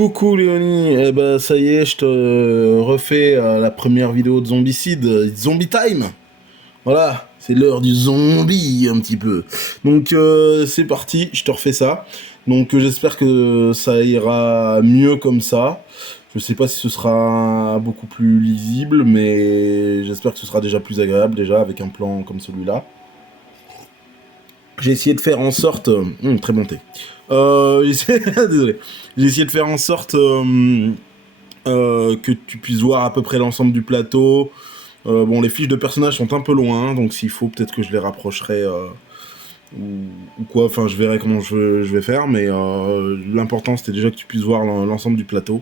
Coucou Léonie, eh ben ça y est, je te refais la première vidéo de Zombicide, Zombie Time. Voilà, c'est l'heure du zombie un petit peu. Donc c'est parti, je te refais ça. Donc j'espère que ça ira mieux comme ça. Je sais pas si ce sera beaucoup plus lisible, mais j'espère que ce sera déjà plus agréable déjà avec un plan comme celui-là. J'ai essayé de faire en sorte... très bon thé. Désolé. J'ai essayé de faire en sorte que tu puisses voir à peu près l'ensemble du plateau. Bon, les fiches de personnages sont un peu loin, donc s'il faut, peut-être que je les rapprocherai ou quoi. Enfin, je verrai comment je vais faire, mais l'important, c'était déjà que tu puisses voir l'ensemble du plateau.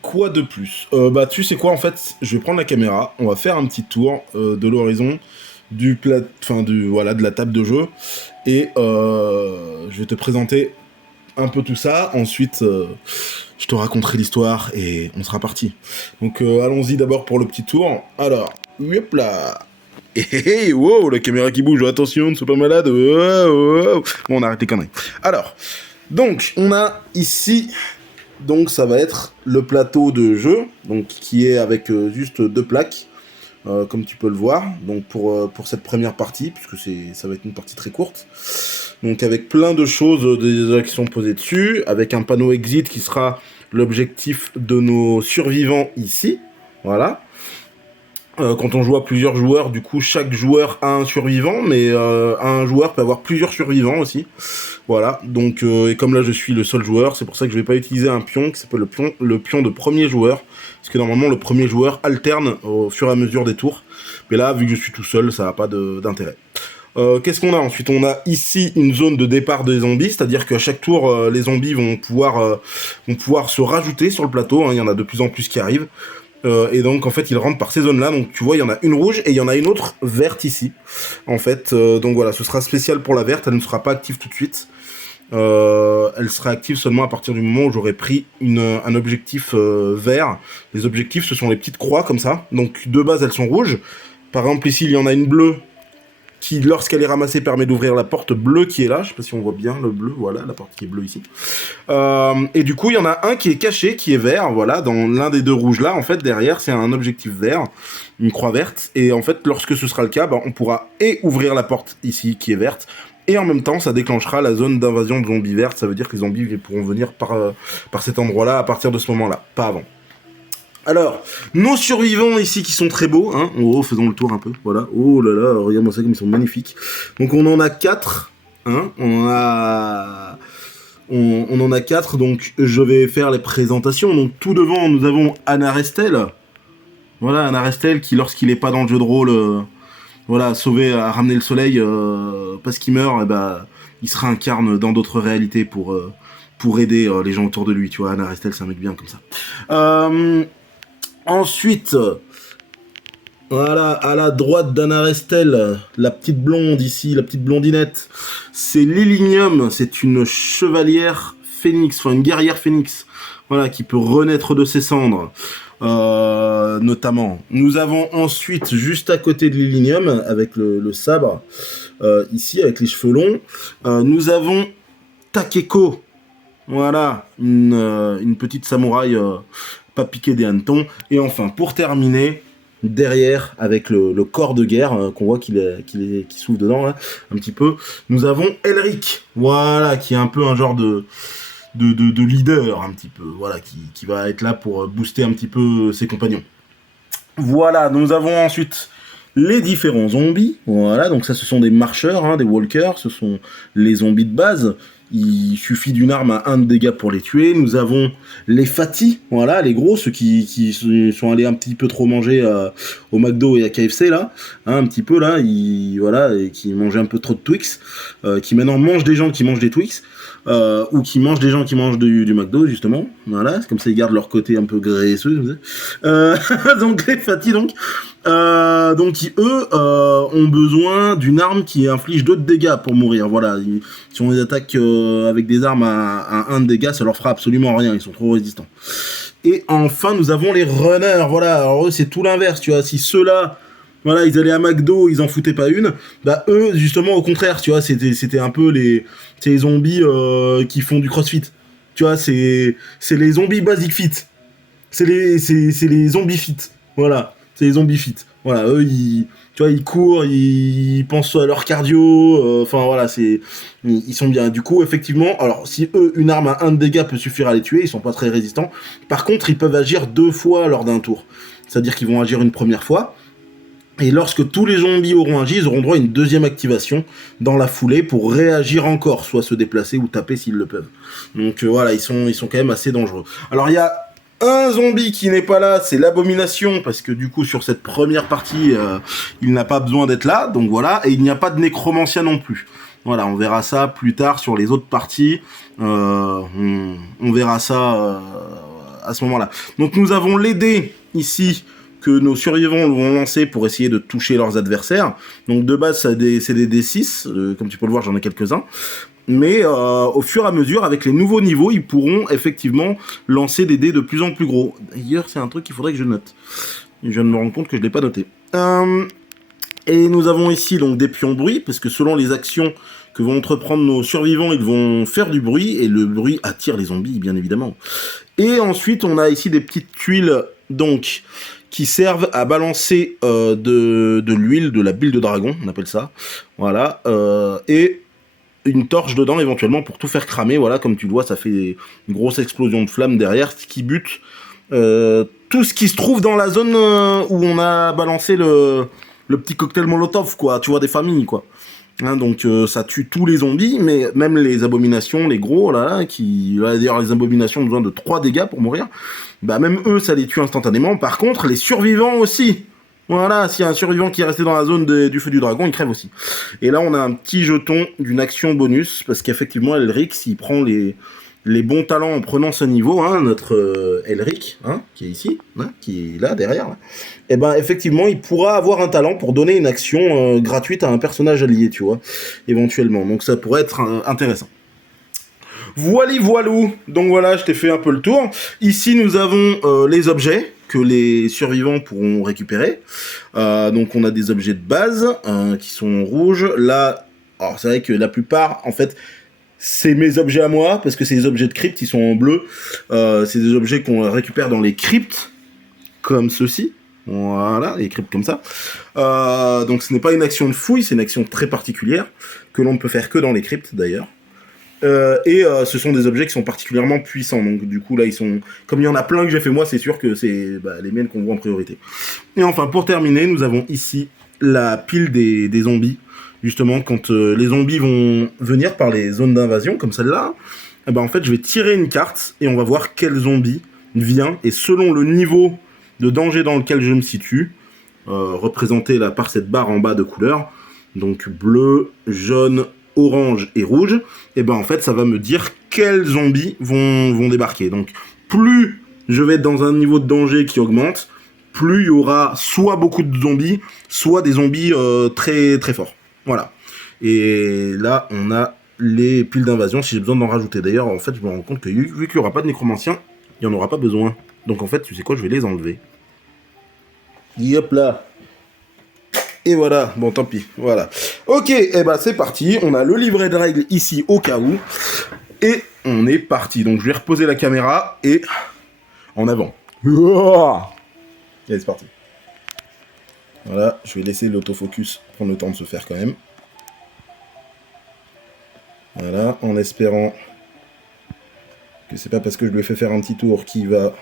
Quoi de plus bah, tu sais quoi, en fait, je vais prendre la caméra, on va faire un petit tour de l'horizon voilà, de la table de jeu, et je vais te présenter un peu tout ça. Ensuite, je te raconterai l'histoire et on sera parti. Donc, allons-y d'abord pour le petit tour. Alors, hop là. Hey, wow, la caméra qui bouge, attention, ne sois pas malade. Bon, on arrête les conneries. Alors, donc, on a ici, donc ça va être le plateau de jeu, donc qui est avec juste deux plaques. Comme tu peux le voir, donc pour cette première partie, puisque ça va être une partie très courte. Donc avec plein de choses déjà qui sont posées dessus, avec un panneau exit qui sera l'objectif de nos survivants ici, voilà. Quand on joue à plusieurs joueurs, du coup chaque joueur a un survivant, mais un joueur peut avoir plusieurs survivants aussi. Voilà, donc et comme là je suis le seul joueur, c'est pour ça que je vais pas utiliser un pion qui s'appelle le pion de premier joueur, parce que normalement le premier joueur alterne au fur et à mesure des tours. Mais là, vu que je suis tout seul, ça n'a pas d'intérêt. Qu'est-ce qu'on a ensuite? On a ici une zone de départ des zombies, c'est-à-dire qu'à chaque tour, les zombies vont pouvoir se rajouter sur le plateau, hein, il y en a de plus en plus qui arrivent. Et donc en fait ils rentrent par ces zones là, donc tu vois il y en a une rouge et il y en a une autre verte ici en fait, donc voilà, ce sera spécial pour la verte, elle ne sera pas active tout de suite, elle sera active seulement à partir du moment où j'aurai pris un objectif vert. Les objectifs ce sont les petites croix comme ça, donc de base elles sont rouges. Par exemple ici il y en a une bleue qui, lorsqu'elle est ramassée, permet d'ouvrir la porte bleue qui est là. Je sais pas si on voit bien le bleu, voilà, la porte qui est bleue ici. Et du coup, il y en a un qui est caché, qui est vert, voilà, dans l'un des deux rouges là. En fait, derrière, c'est un objectif vert, une croix verte. Et en fait, lorsque ce sera le cas, bah, on pourra ouvrir la porte ici qui est verte. Et en même temps, ça déclenchera la zone d'invasion de zombies vertes. Ça veut dire que les zombies pourront venir par cet endroit-là à partir de ce moment-là, pas avant. Alors, nos survivants ici qui sont très beaux, hein. Oh, faisons le tour un peu, voilà. Oh là là, regarde-moi ça comme ils sont magnifiques. Donc on en a 4, hein. On en a 4, donc je vais faire les présentations. Donc tout devant, nous avons Anna Restel. Voilà, Anna Restel qui, lorsqu'il est pas dans le jeu de rôle, voilà, a ramené le soleil, parce qu'il meurt, et bah, il se réincarne dans d'autres réalités pour aider les gens autour de lui, tu vois. Anna Restel, c'est un mec bien comme ça. Ensuite, voilà, à la droite d'Anna Restel, la petite blonde ici, la petite blondinette, c'est Lilinium, c'est une chevalière phénix, enfin une guerrière phénix, voilà, qui peut renaître de ses cendres, notamment. Nous avons ensuite, juste à côté de Lilinium, avec le sabre, ici, avec les cheveux longs, nous avons Takeko, voilà, une petite samouraï pas piqué des hannetons. Et enfin, pour terminer, derrière, avec le corps de guerre, qu'on voit qui s'ouvre dedans, là, un petit peu, nous avons Elric, voilà, qui est un peu un genre de leader, un petit peu, voilà, qui va être là pour booster un petit peu ses compagnons. Voilà, nous avons ensuite les différents zombies, voilà, donc ça ce sont des marcheurs, hein, des walkers, ce sont les zombies de base. Il suffit d'une arme à 1 de dégâts pour les tuer. Nous avons les fatties, voilà, les gros, ceux qui sont allés un petit peu trop manger au McDo et à KFC là, hein, un petit peu là, voilà, et qui mangeaient un peu trop de Twix, qui maintenant mangent des gens qui mangent des Twix, ou qui mangent des gens qui mangent du McDo justement, voilà, c'est comme ça ils gardent leur côté un peu graisseux. Donc les fatties donc qui eux ont besoin d'une arme qui inflige 2 de dégâts pour mourir, voilà. Si on les attaque avec des armes à 1 de dégâts, ça leur fera absolument rien, ils sont trop résistants. Et enfin nous avons les runners, voilà, alors eux c'est tout l'inverse, tu vois, si ceux-là, voilà, ils allaient à McDo, ils en foutaient pas une. Bah eux, justement, au contraire, tu vois, c'était un peu les zombies qui font du CrossFit. Tu vois, c'est les zombies basic fit. C'est les zombies fit. Voilà, c'est les zombies fit. Voilà, eux, tu vois, ils courent, ils pensent à leur cardio. Enfin, voilà, ils sont bien. Du coup, effectivement, alors, si eux, une arme à 1 de dégâts peut suffire à les tuer, ils sont pas très résistants. Par contre, ils peuvent agir 2 fois lors d'un tour. C'est-à-dire qu'ils vont agir une première fois. Et lorsque tous les zombies auront agi, ils auront droit à une deuxième activation dans la foulée pour réagir encore, soit se déplacer ou taper s'ils le peuvent. Donc voilà, ils sont quand même assez dangereux. Alors il y a un zombie qui n'est pas là, c'est l'abomination, parce que du coup sur cette première partie, il n'a pas besoin d'être là, donc voilà, et il n'y a pas de nécromancien non plus. Voilà, on verra ça plus tard sur les autres parties, on verra ça à ce moment-là. Donc nous avons les dés ici, que nos survivants vont lancer pour essayer de toucher leurs adversaires. Donc de base, c'est des D6, comme tu peux le voir, j'en ai quelques-uns. Mais au fur et à mesure, avec les nouveaux niveaux, ils pourront effectivement lancer des dés de plus en plus gros. D'ailleurs, c'est un truc qu'il faudrait que je note. Je viens de me rendre compte que je ne l'ai pas noté. Et nous avons ici donc des pions bruit, parce que selon les actions que vont entreprendre nos survivants, ils vont faire du bruit, et le bruit attire les zombies, bien évidemment. Et ensuite, on a ici des petites tuiles, donc, qui servent à balancer de l'huile, de la bile de dragon, on appelle ça. Voilà. Et une torche dedans, éventuellement, pour tout faire cramer. Voilà, comme tu le vois, ça fait une grosse explosion de flammes derrière, ce qui bute tout ce qui se trouve dans la zone où on a balancé le petit cocktail Molotov, quoi. Tu vois, des familles, quoi. Hein, donc ça tue tous les zombies, mais même les abominations, les gros, là, d'ailleurs les abominations ont besoin de 3 dégâts pour mourir, bah même eux, ça les tue instantanément. Par contre, les survivants aussi, voilà, s'il y a un survivant qui est resté dans la zone du feu du dragon, il crève aussi. Et là, on a un petit jeton d'une action bonus, parce qu'effectivement, Elric, s'il prend les bons talents en prenant ce niveau, hein, notre Elric, hein, qui est ici, hein, qui est là, derrière, et ben effectivement, il pourra avoir un talent pour donner une action gratuite à un personnage allié, tu vois, éventuellement. Donc ça pourrait être intéressant. Voili voilou. Donc voilà, je t'ai fait un peu le tour. Ici, nous avons les objets que les survivants pourront récupérer. Donc on a des objets de base qui sont rouges. Là, alors c'est vrai que la plupart, en fait, c'est mes objets à moi, parce que c'est des objets de crypte, ils sont en bleu. C'est des objets qu'on récupère dans les cryptes, comme ceci. Voilà, les cryptes comme ça. Donc ce n'est pas une action de fouille, c'est une action très particulière, que l'on ne peut faire que dans les cryptes d'ailleurs. Ce sont des objets qui sont particulièrement puissants, donc du coup là ils sont... Comme il y en a plein que j'ai fait moi, c'est sûr que c'est les miennes qu'on voit en priorité. Et enfin, pour terminer, nous avons ici la pile des zombies. Justement, quand les zombies vont venir par les zones d'invasion, comme celle-là, eh ben, en fait, je vais tirer une carte et on va voir quel zombie vient. Et selon le niveau de danger dans lequel je me situe, représenté là par cette barre en bas de couleur, donc bleu, jaune, orange et rouge, et ben en fait, ça va me dire quels zombies vont débarquer. Donc, plus je vais être dans un niveau de danger qui augmente, plus il y aura soit beaucoup de zombies, soit des zombies très très forts. Voilà. Et là, on a les piles d'invasion, si j'ai besoin d'en rajouter. D'ailleurs, en fait, je me rends compte que vu qu'il n'y aura pas de nécromancien, il n'y en aura pas besoin. Donc en fait, tu sais quoi, je vais les enlever. Et hop là. Et voilà, bon tant pis, voilà. Ok, et bah c'est parti, on a le livret de règles ici au cas où. Et on est parti. Donc je vais reposer la caméra et en avant. Allez, c'est parti. Voilà, je vais laisser l'autofocus prendre le temps de se faire quand même. Voilà, en espérant que c'est pas parce que je lui ai fait faire un petit tour qu'il va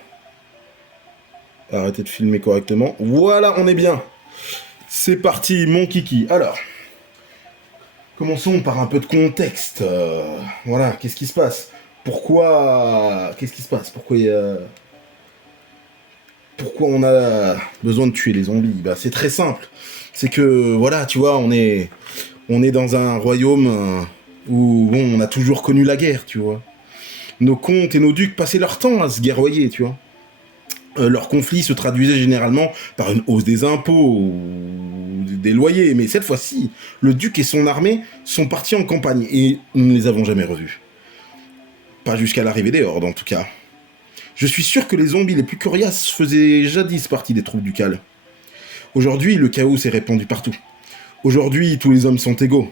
arrêter de filmer correctement. Voilà, on est bien. C'est parti, mon kiki. Alors, commençons par un peu de contexte. Voilà, qu'est-ce qui se passe? Qu'est-ce qui se passe? Pourquoi on a besoin de tuer les zombies? Bah, c'est très simple. C'est que, voilà, tu vois, on est dans un royaume où, bon, on a toujours connu la guerre, tu vois. Nos comtes et nos ducs passaient leur temps à se guerroyer, tu vois. Leurs conflits se traduisaient généralement par une hausse des impôts ou des loyers, mais cette fois-ci, le duc et son armée sont partis en campagne et nous ne les avons jamais revus. Pas jusqu'à l'arrivée des hordes, en tout cas. Je suis sûr que les zombies les plus coriaces faisaient jadis partie des troupes ducales. Aujourd'hui, le chaos s'est répandu partout. Aujourd'hui, tous les hommes sont égaux,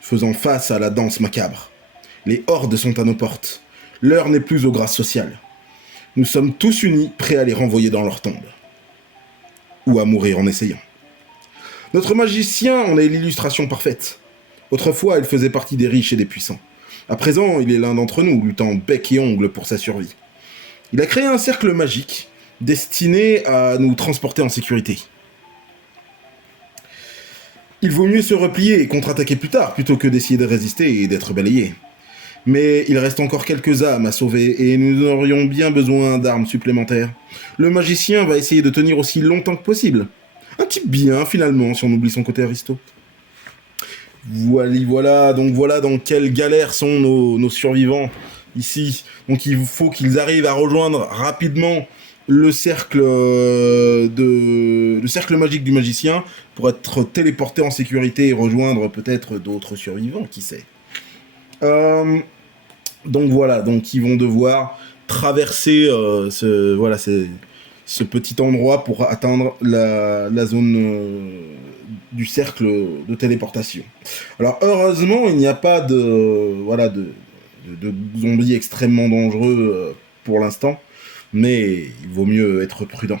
faisant face à la danse macabre. Les hordes sont à nos portes. L'heure n'est plus aux grâces sociales. Nous sommes tous unis, prêts à les renvoyer dans leur tombe. Ou à mourir en essayant. Notre magicien en est l'illustration parfaite. Autrefois, il faisait partie des riches et des puissants. À présent, il est l'un d'entre nous, luttant bec et ongle pour sa survie. Il a créé un cercle magique, destiné à nous transporter en sécurité. Il vaut mieux se replier et contre-attaquer plus tard, plutôt que d'essayer de résister et d'être balayé. Mais il reste encore quelques âmes à sauver, et nous aurions bien besoin d'armes supplémentaires. Le magicien va essayer de tenir aussi longtemps que possible. Un type bien, finalement, si on oublie son côté aristo. Voilà, donc voilà dans quelle galère sont nos survivants ici. Donc il faut qu'ils arrivent à rejoindre rapidement le cercle le cercle magique du magicien pour être téléportés en sécurité et rejoindre peut-être d'autres survivants, qui sait. Donc voilà, donc ils vont devoir traverser ce petit endroit pour atteindre la zone du cercle de téléportation. Alors heureusement, il n'y a pas de zombies extrêmement dangereux pour l'instant, mais il vaut mieux être prudent.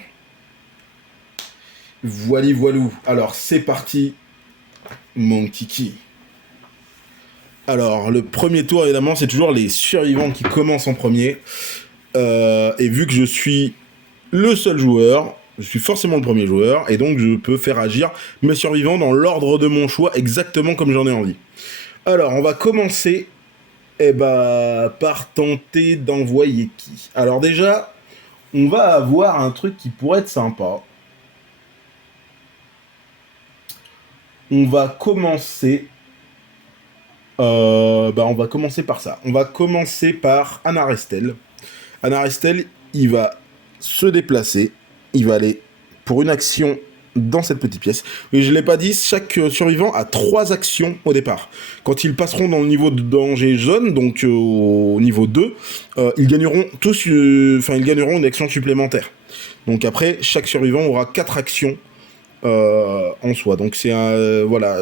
Voilou. Alors c'est parti, mon kiki. Alors, le premier tour, évidemment, c'est toujours les survivants qui commencent en premier. Et vu que je suis le seul joueur, je suis forcément le premier joueur, et donc je peux faire agir mes survivants dans l'ordre de mon choix, exactement comme j'en ai envie. Alors, on va commencer par tenter d'envoyer qui ? Alors déjà, on va avoir un truc qui pourrait être sympa. On va commencer... on va commencer par ça. On va commencer par Anarestel. Anarestel, il va se déplacer. Il va aller pour une action dans cette petite pièce. Et je ne l'ai pas dit, chaque survivant a 3 actions au départ. Quand ils passeront dans le niveau de danger jaune, donc au niveau 2, ils gagneront une action supplémentaire. Donc après, chaque survivant aura 4 actions en soi. Donc c'est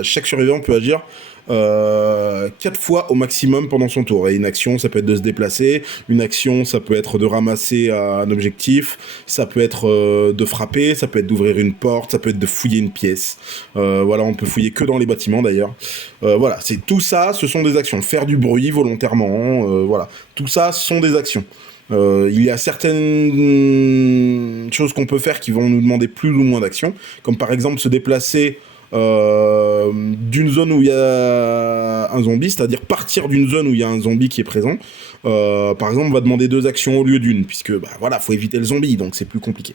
chaque survivant peut agir 4 fois au maximum pendant son tour. Et une action, ça peut être de se déplacer. Une action, ça peut être de ramasser un objectif. Ça peut être de frapper. Ça peut être d'ouvrir une porte. Ça peut être de fouiller une pièce. On peut fouiller que dans les bâtiments d'ailleurs. C'est tout ça. Ce sont des actions. Faire du bruit volontairement. Tout ça sont des actions. Il y a certaines choses qu'on peut faire qui vont nous demander plus ou moins d'action, comme par exemple se déplacer d'une zone où il y a un zombie, c'est-à-dire partir d'une zone où il y a un zombie qui est présent. Par exemple, on va demander 2 actions au lieu d'une, puisque faut éviter le zombie, donc c'est plus compliqué.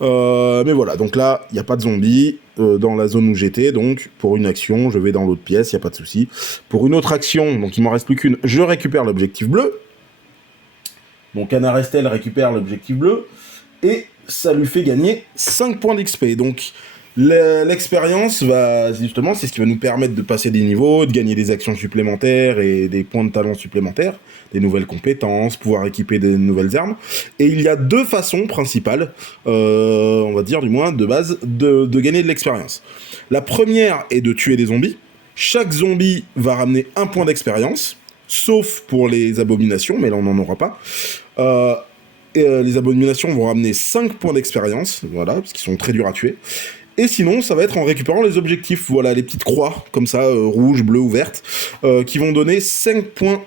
Mais voilà, donc là, il n'y a pas de zombie dans la zone où j'étais, donc pour une action, je vais dans l'autre pièce, il n'y a pas de souci. Pour une autre action, donc il m'en reste plus qu'une, je récupère l'objectif bleu. Donc Anarestel récupère l'objectif bleu, et ça lui fait gagner 5 points d'XP. Donc l'expérience c'est ce qui va nous permettre de passer des niveaux, de gagner des actions supplémentaires et des points de talent supplémentaires, des nouvelles compétences, pouvoir équiper de nouvelles armes. Et il y a 2 façons principales, on va dire du moins de base, de gagner de l'expérience. La première est de tuer des zombies. Chaque zombie va ramener 1 point d'expérience, sauf pour les abominations, mais là on n'en aura pas. Les abominations vont ramener 5 points d'expérience, parce qu'ils sont très durs à tuer. Et sinon, ça va être en récupérant les objectifs, les petites croix, comme ça, rouges, bleues ou vertes, qui vont donner 5 points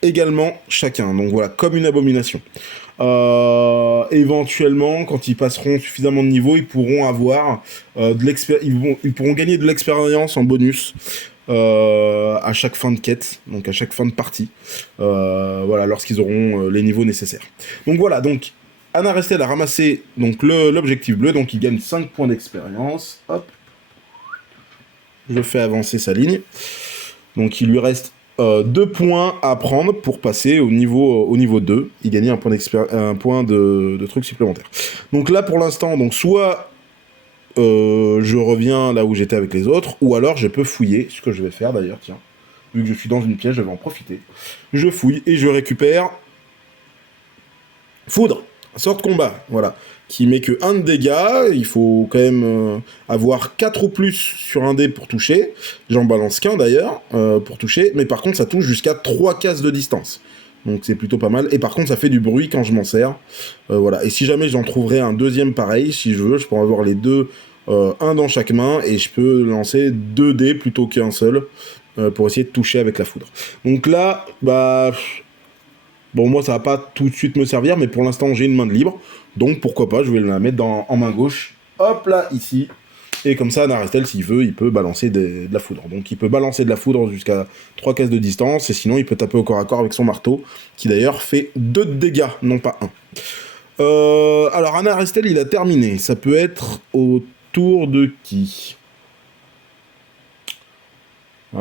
également chacun. Donc voilà, comme une abomination. Éventuellement, quand ils passeront suffisamment de niveau, ils pourront avoir ils pourront gagner de l'expérience en bonus. À chaque fin de quête, donc à chaque fin de partie, lorsqu'ils auront les niveaux nécessaires. Donc voilà, donc Anarestel a ramassé donc l'objectif bleu, donc il gagne 5 points d'expérience. Hop, je fais avancer sa ligne. Donc il lui reste 2 points à prendre pour passer au niveau 2. Il gagne un point de truc supplémentaire. Donc là pour l'instant, donc soit je reviens là où j'étais avec les autres, ou alors je peux fouiller, ce que je vais faire d'ailleurs, tiens. Vu que je suis dans une pièce, je vais en profiter. Je fouille et je récupère... Foudre. Sort de combat, voilà. Qui met que 1 de dégâts. Il faut quand même avoir 4 ou plus sur un dé pour toucher. J'en balance qu'un d'ailleurs, pour toucher. Mais par contre, ça touche jusqu'à 3 cases de distance. Donc c'est plutôt pas mal. Et par contre, ça fait du bruit quand je m'en sers. Voilà. Et si jamais j'en trouverais un deuxième pareil, si je veux, je pourrais avoir les deux, un dans chaque main. Et je peux lancer 2 dés plutôt qu'un seul. Pour essayer de toucher avec la foudre. Donc là, bah... Bon, moi, ça va pas tout de suite me servir, mais pour l'instant, j'ai une main de libre. Donc, pourquoi pas, je vais la mettre en main gauche. Hop là, ici. Et comme ça, Narestel, s'il veut, il peut balancer de la foudre. Donc, il peut balancer de la foudre jusqu'à 3 cases de distance. Et sinon, il peut taper au corps à corps avec son marteau, qui d'ailleurs fait 2 de dégâts, non pas 1. Alors, Narestel, il a terminé. Ça peut être au tour de qui ça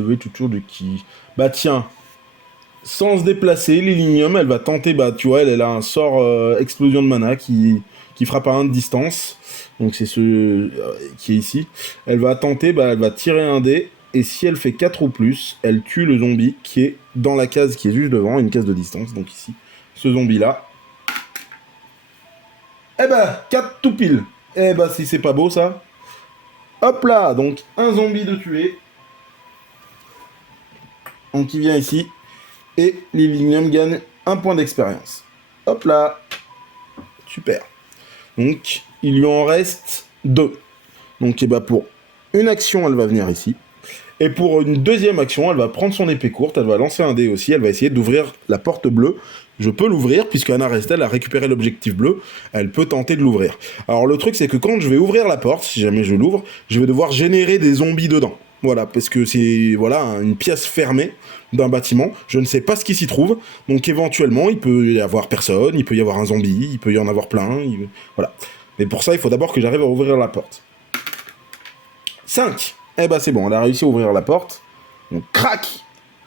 veut être au tour de qui Bah tiens, sans se déplacer, l'Illinium, elle va tenter, bah tu vois, elle a un sort explosion de mana qui frappe à 1 de distance. Donc c'est ce qui est ici. Elle va tenter, bah elle va tirer un dé, et si elle fait 4 ou plus, elle tue le zombie qui est dans la case qui est juste devant, une case de distance, donc ici. Ce zombie-là. Eh bah, 4 tout pile. Eh bah si c'est pas beau ça. Hop là, donc un zombie de tuer. Donc il vient ici. Et l'Illinium gagne 1 point d'expérience. Hop là. Super. Donc il lui en reste 2. Donc et bah, pour une action, elle va venir ici. Et pour une deuxième action, elle va prendre son épée courte, elle va lancer un dé aussi, elle va essayer d'ouvrir la porte bleue. Je peux l'ouvrir, puisque Narestel a récupéré l'objectif bleu, elle peut tenter de l'ouvrir. Alors le truc, c'est que quand je vais ouvrir la porte, si jamais je l'ouvre, je vais devoir générer des zombies dedans. Voilà, parce que c'est voilà une pièce fermée d'un bâtiment, je ne sais pas ce qui s'y trouve, donc éventuellement, il peut y avoir personne, il peut y avoir un zombie, il peut y en avoir plein, voilà. Mais pour ça, il faut d'abord que j'arrive à ouvrir la porte. 5. Eh ben c'est bon, elle a réussi à ouvrir la porte. Donc crac,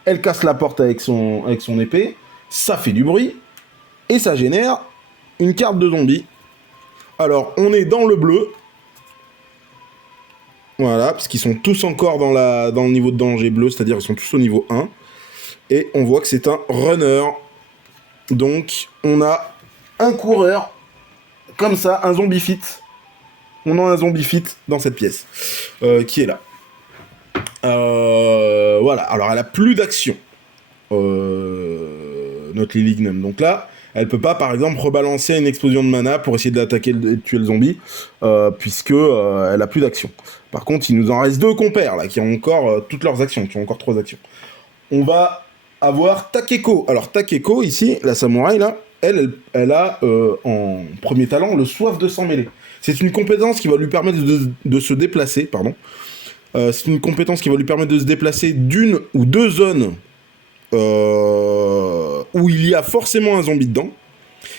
elle casse la porte avec son épée. Ça fait du bruit. Et ça génère une carte de zombie. Alors, on est dans le bleu. Voilà, parce qu'ils sont tous encore dans le niveau de danger bleu, c'est-à-dire qu'ils sont tous au niveau 1. Et on voit que c'est un runner. Donc, on a un coureur, comme ça, un zombie fit. On a un zombie fit dans cette pièce, qui est là. Voilà, alors elle a plus d'action, notre Lilignum. Donc là, elle peut pas, par exemple, rebalancer une explosion de mana pour essayer de l'attaquer et de tuer le zombie, puisque elle a plus d'action. Par contre, il nous en reste 2 compères, là, qui ont encore toutes leurs actions, qui ont encore 3 actions. On va avoir Takeko. Alors Takeko, ici, la samouraï, là, elle a en premier talent le soif de sang mêlé. C'est une compétence qui va lui permettre de se déplacer, pardon. C'est une compétence qui va lui permettre de se déplacer d'une ou 2 zones où il y a forcément un zombie dedans.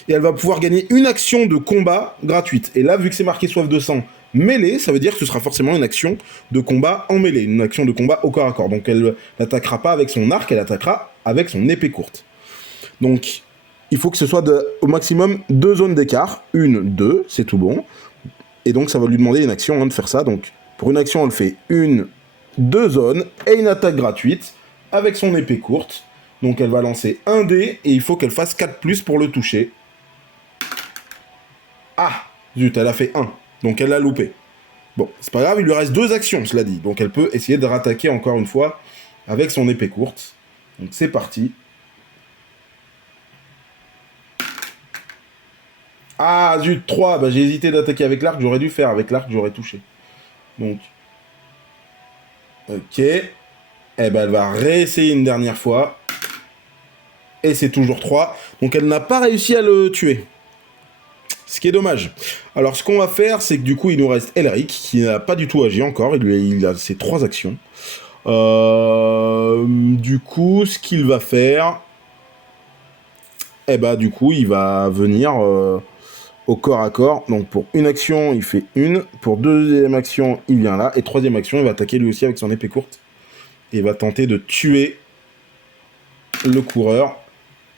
Et elle va pouvoir gagner une action de combat gratuite. Et là, vu que c'est marqué soif de sang mêlée, ça veut dire que ce sera forcément une action de combat en mêlée, une action de combat au corps à corps. Donc elle n'attaquera pas avec son arc, elle attaquera avec son épée courte. Donc il faut que ce soit au maximum 2 zones d'écart. 1, 2, c'est tout bon. Et donc ça va lui demander une action de faire ça. Donc pour une action, elle fait 1, 2 zones et une attaque gratuite avec son épée courte. Donc elle va lancer un dé et il faut qu'elle fasse 4+, pour le toucher. Ah, zut, elle a fait 1. Donc elle l'a loupé. Bon, c'est pas grave, il lui reste 2 actions, cela dit. Donc elle peut essayer de rattaquer encore une fois avec son épée courte. Donc c'est parti. Ah, zut, 3. Bah j'ai hésité d'attaquer avec l'arc, j'aurais dû faire. Avec l'arc, j'aurais touché. Donc... Ok. Eh ben elle va réessayer une dernière fois. Et c'est toujours 3. Donc elle n'a pas réussi à le tuer. Ce qui est dommage. Alors ce qu'on va faire, c'est que du coup il nous reste Elric, qui n'a pas du tout agi encore. Il a ses 3 actions. Du coup, ce qu'il va faire... Eh ben du coup, il va venir au corps à corps. Donc pour une action, il fait 1. Pour deuxième action, il vient là. Et troisième action, il va attaquer lui aussi avec son épée courte. Et il va tenter de tuer le coureur.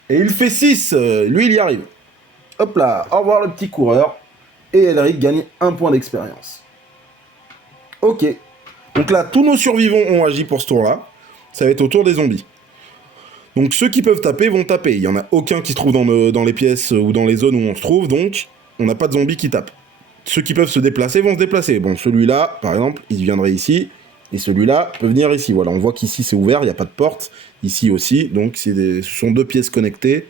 Et il fait 6. Lui, il y arrive. Hop là, au revoir le petit coureur. Et Elric gagne 1 point d'expérience. Ok. Donc là, tous nos survivants ont agi pour ce tour-là. Ça va être au tour des zombies. Donc ceux qui peuvent taper vont taper. Il y en a aucun qui se trouve dans les pièces ou dans les zones où on se trouve, donc on n'a pas de zombies qui tapent. Ceux qui peuvent se déplacer vont se déplacer. Bon, celui-là, par exemple, il viendrait ici, et celui-là peut venir ici. Voilà, on voit qu'ici c'est ouvert, il n'y a pas de porte. Ici aussi, donc ce sont deux pièces connectées.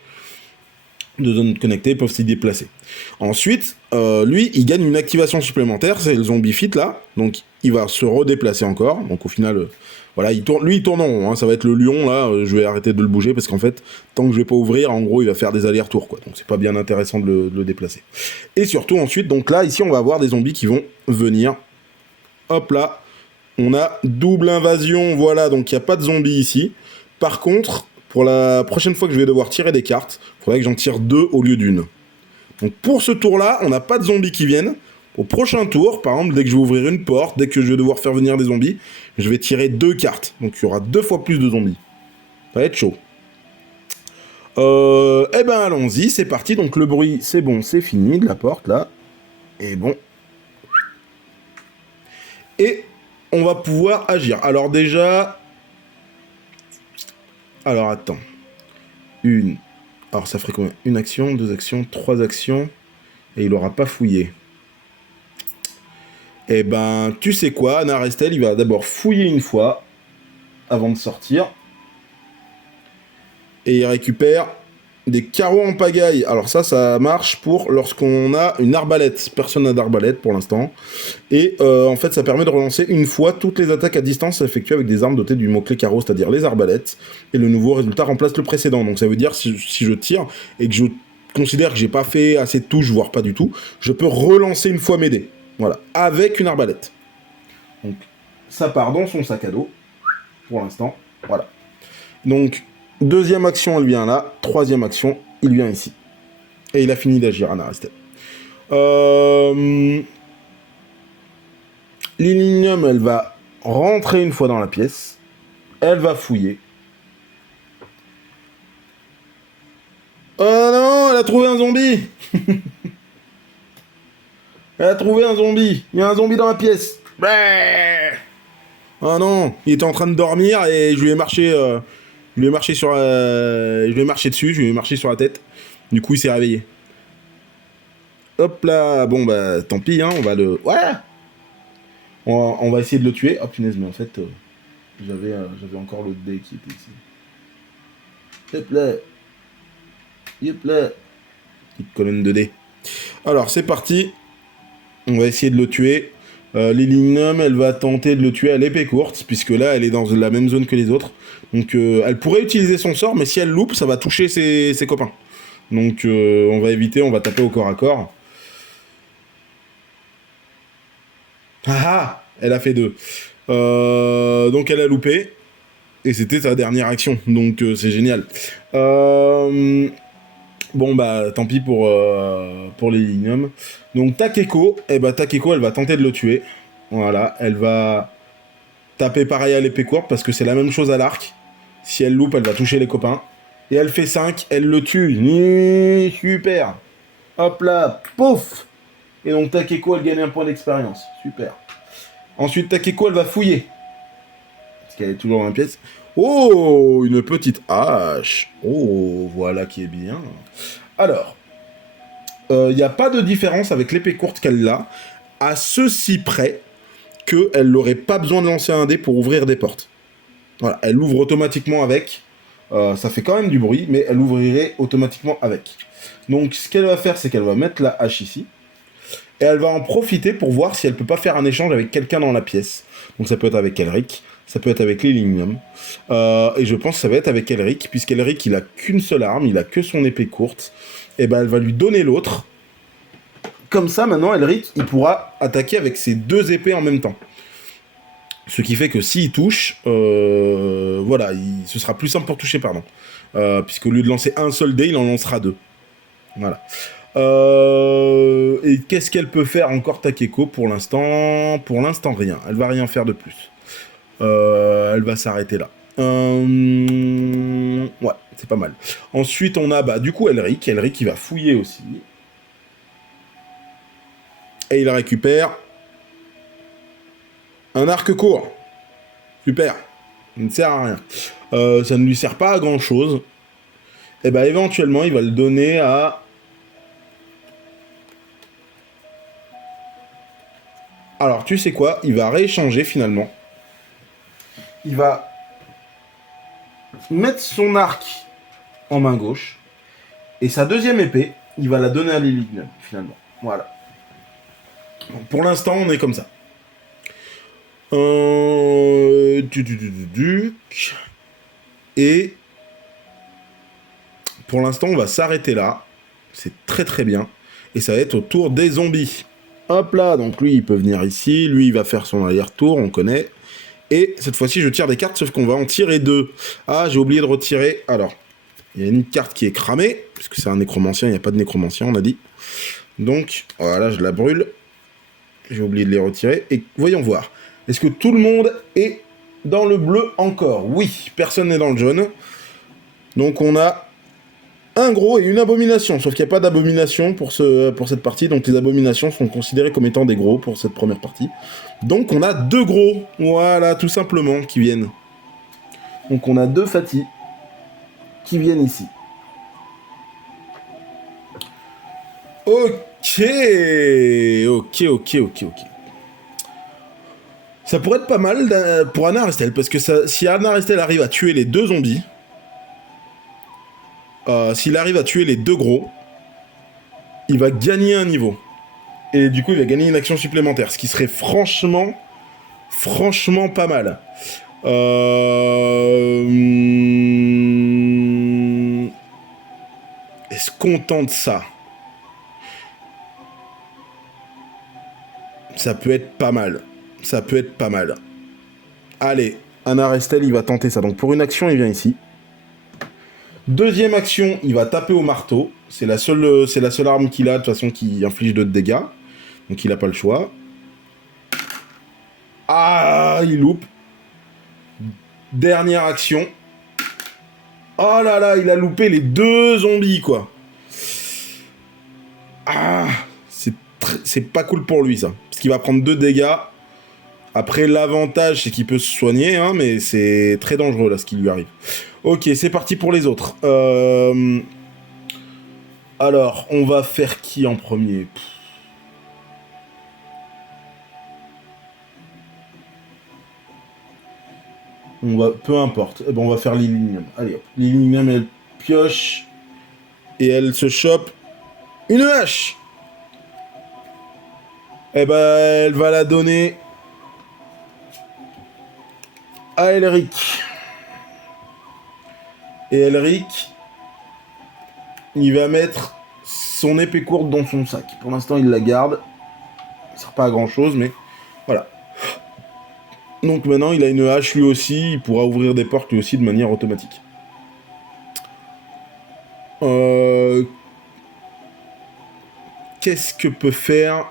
Deux zones connectées peuvent s'y déplacer. Ensuite, lui, il gagne une activation supplémentaire, c'est le zombie fit là, donc il va se redéplacer encore. Donc au final, voilà, il tourne en rond, hein, ça va être le lion là. Je vais arrêter de le bouger parce qu'en fait, tant que je vais pas ouvrir, en gros, il va faire des allers-retours quoi. Donc c'est pas bien intéressant de le déplacer. Et surtout ensuite, donc là, ici, on va avoir des zombies qui vont venir. Hop là, on a double invasion, voilà, donc il n'y a pas de zombies ici. Par contre, pour la prochaine fois que je vais devoir tirer des cartes, il faudrait que j'en tire deux au lieu d'une. Donc pour ce tour-là, on n'a pas de zombies qui viennent. Au prochain tour, par exemple, dès que je vais ouvrir une porte, dès que je vais devoir faire venir des zombies, je vais tirer deux cartes. Donc il y aura 2 fois plus de zombies. Ça va être chaud. Eh ben allons-y, c'est parti. Donc le bruit, c'est bon, c'est fini de la porte là. Et bon. Et on va pouvoir agir. Alors déjà... Alors attends. Alors ça ferait combien? Une action, 2 actions, 3 actions. Et il aura pas fouillé. Eh ben, tu sais quoi, Anna Restel, il va d'abord fouiller une fois avant de sortir. Et il récupère des carreaux en pagaille. Alors ça marche pour lorsqu'on a une arbalète. Personne n'a d'arbalète pour l'instant. Et en fait, ça permet de relancer une fois toutes les attaques à distance effectuées avec des armes dotées du mot-clé carreau, c'est-à-dire les arbalètes. Et le nouveau résultat remplace le précédent. Donc ça veut dire, si je tire et que je considère que j'ai pas fait assez de touches, voire pas du tout, je peux relancer une fois mes dés. Voilà, avec une arbalète. Donc ça part dans son sac à dos, pour l'instant. Voilà. Donc, deuxième action, elle vient là. Troisième action, il vient ici. Et il a fini d'agir, Anna Restel. Lilinium, elle va rentrer une fois dans la pièce. Elle va fouiller. Oh non, elle a trouvé un zombie. Elle a trouvé un zombie. Il y a un zombie dans la pièce. Oh non, il était en train de dormir et je lui ai marché, je lui ai marché sur, je lui ai marché dessus, je lui ai marché sur la tête. Du coup, il s'est réveillé. Hop là, bon bah tant pis, hein, on va le... Ouais, on va essayer de le tuer. Oh punaise, mais en fait, j'avais encore le dé qui était ici. Hop là. Hop là. Petite colonne de dés. Alors, c'est parti. On va essayer de le tuer. Lilignum, elle va tenter de le tuer à l'épée courte, puisque là, elle est dans la même zone que les autres. Donc, elle pourrait utiliser son sort, mais si elle loupe, ça va toucher ses copains. Donc, on va éviter, on va taper au corps à corps. Ah ah, elle a fait 2. Donc, elle a loupé. Et c'était sa dernière action. Donc, c'est génial. Bon bah tant pis pour les Lilignum. Donc Takeko, Takeko elle va tenter de le tuer. Voilà, elle va taper pareil à l'épée courte parce que c'est la même chose à l'arc. Si elle loupe, elle va toucher les copains. Et elle fait 5, elle le tue. Super. Hop là, pouf. Et donc Takeko elle gagne un point d'expérience. Super. Ensuite Takeko elle va fouiller. Parce qu'elle est toujours dans la pièce. Oh, une petite hache. Oh, voilà qui est bien. Alors, il n'y a pas de différence avec l'épée courte qu'elle a, à ceci près qu'elle n'aurait pas besoin de lancer un dé pour ouvrir des portes. Voilà, elle l'ouvre automatiquement avec. Ça fait quand même du bruit, mais elle ouvrirait automatiquement avec. Donc ce qu'elle va faire, c'est qu'elle va mettre la hache ici, et elle va en profiter pour voir si elle peut pas faire un échange avec quelqu'un dans la pièce. Donc ça peut être avec Elric, ça peut être avec Lilinium, et je pense que ça va être avec Elric, puisqu'Elric il a qu'une seule arme, il a que son épée courte, et ben elle va lui donner l'autre. Comme ça, maintenant, Elric, il pourra attaquer avec ses 2 épées en même temps. Ce qui fait que s'il touche, voilà, ce sera plus simple pour toucher, pardon. Puisqu'au lieu de lancer un seul dé, il en lancera 2. Voilà. Et qu'est-ce qu'elle peut faire encore Takeko pour l'instant? Pour l'instant, rien. Elle va rien faire de plus. Elle va s'arrêter là. Ouais, c'est pas mal. Ensuite, on a du coup Elric. Elric, il va fouiller aussi. Et il récupère un arc court. Super. Ça ne sert à rien. Ça ne lui sert pas à grand chose. Et bah éventuellement, il va le donner à... Alors, tu sais quoi? Il va rééchanger finalement. Il va mettre son arc en main gauche. Et sa deuxième épée, il va la donner à Lilignum, finalement. Voilà. Donc, pour l'instant, on est comme ça. Et pour l'instant, on va s'arrêter là. C'est très très bien. Et ça va être au tour des zombies. Hop là, donc lui, il peut venir ici. Lui, il va faire son aller-retour, on connaît. Et cette fois-ci, je tire des cartes, sauf qu'on va en tirer deux. Ah, j'ai oublié de retirer. Alors, il y a une carte qui est cramée, puisque c'est un nécromancien, il n'y a pas de nécromancien, on a dit. Donc, voilà, je la brûle. J'ai oublié de les retirer. Et voyons voir. Est-ce que tout le monde est dans le bleu encore? Oui, personne n'est dans le jaune. Donc on a un gros et une abomination. Sauf qu'il n'y a pas d'abomination pour cette partie. Donc les abominations sont considérées comme étant des gros pour cette première partie. Donc on a deux gros. Voilà, tout simplement, qui viennent. Donc on a deux Fatih qui viennent ici. Ok. Ça pourrait être pas mal pour Anna Restel, parce que si Anna Restel arrive à tuer les deux zombies, s'il arrive à tuer les deux gros, il va gagner un niveau. Et du coup, il va gagner une action supplémentaire, ce qui serait franchement pas mal. Est-ce qu'on tente ça? Ça peut être pas mal. Allez, Anna Restel, il va tenter ça. Donc pour une action, il vient ici. Deuxième action, il va taper au marteau. C'est la seule arme qu'il a, de toute façon, qui inflige de dégâts. Donc il n'a pas le choix. Ah, il loupe. Dernière action. Oh là là, il a loupé les deux zombies, quoi. Ah, c'est pas cool pour lui, ça. Parce qu'il va prendre 2 dégâts. Après, l'avantage, c'est qu'il peut se soigner, hein, mais c'est très dangereux, là, ce qui lui arrive. Ok, c'est parti pour les autres. Alors, on va faire qui en premier? Peu importe. Eh ben, on va faire Lilignum. Allez, hop. Lilignum, elle pioche. Et elle se chope une hache. Eh ben, elle va la donner à Elric. Et Elric, il va mettre son épée courte dans son sac. Pour l'instant, il la garde. Ça sert pas à grand chose, mais voilà. Donc maintenant, il a une hache lui aussi. Il pourra ouvrir des portes lui aussi de manière automatique. Qu'est-ce que peut faire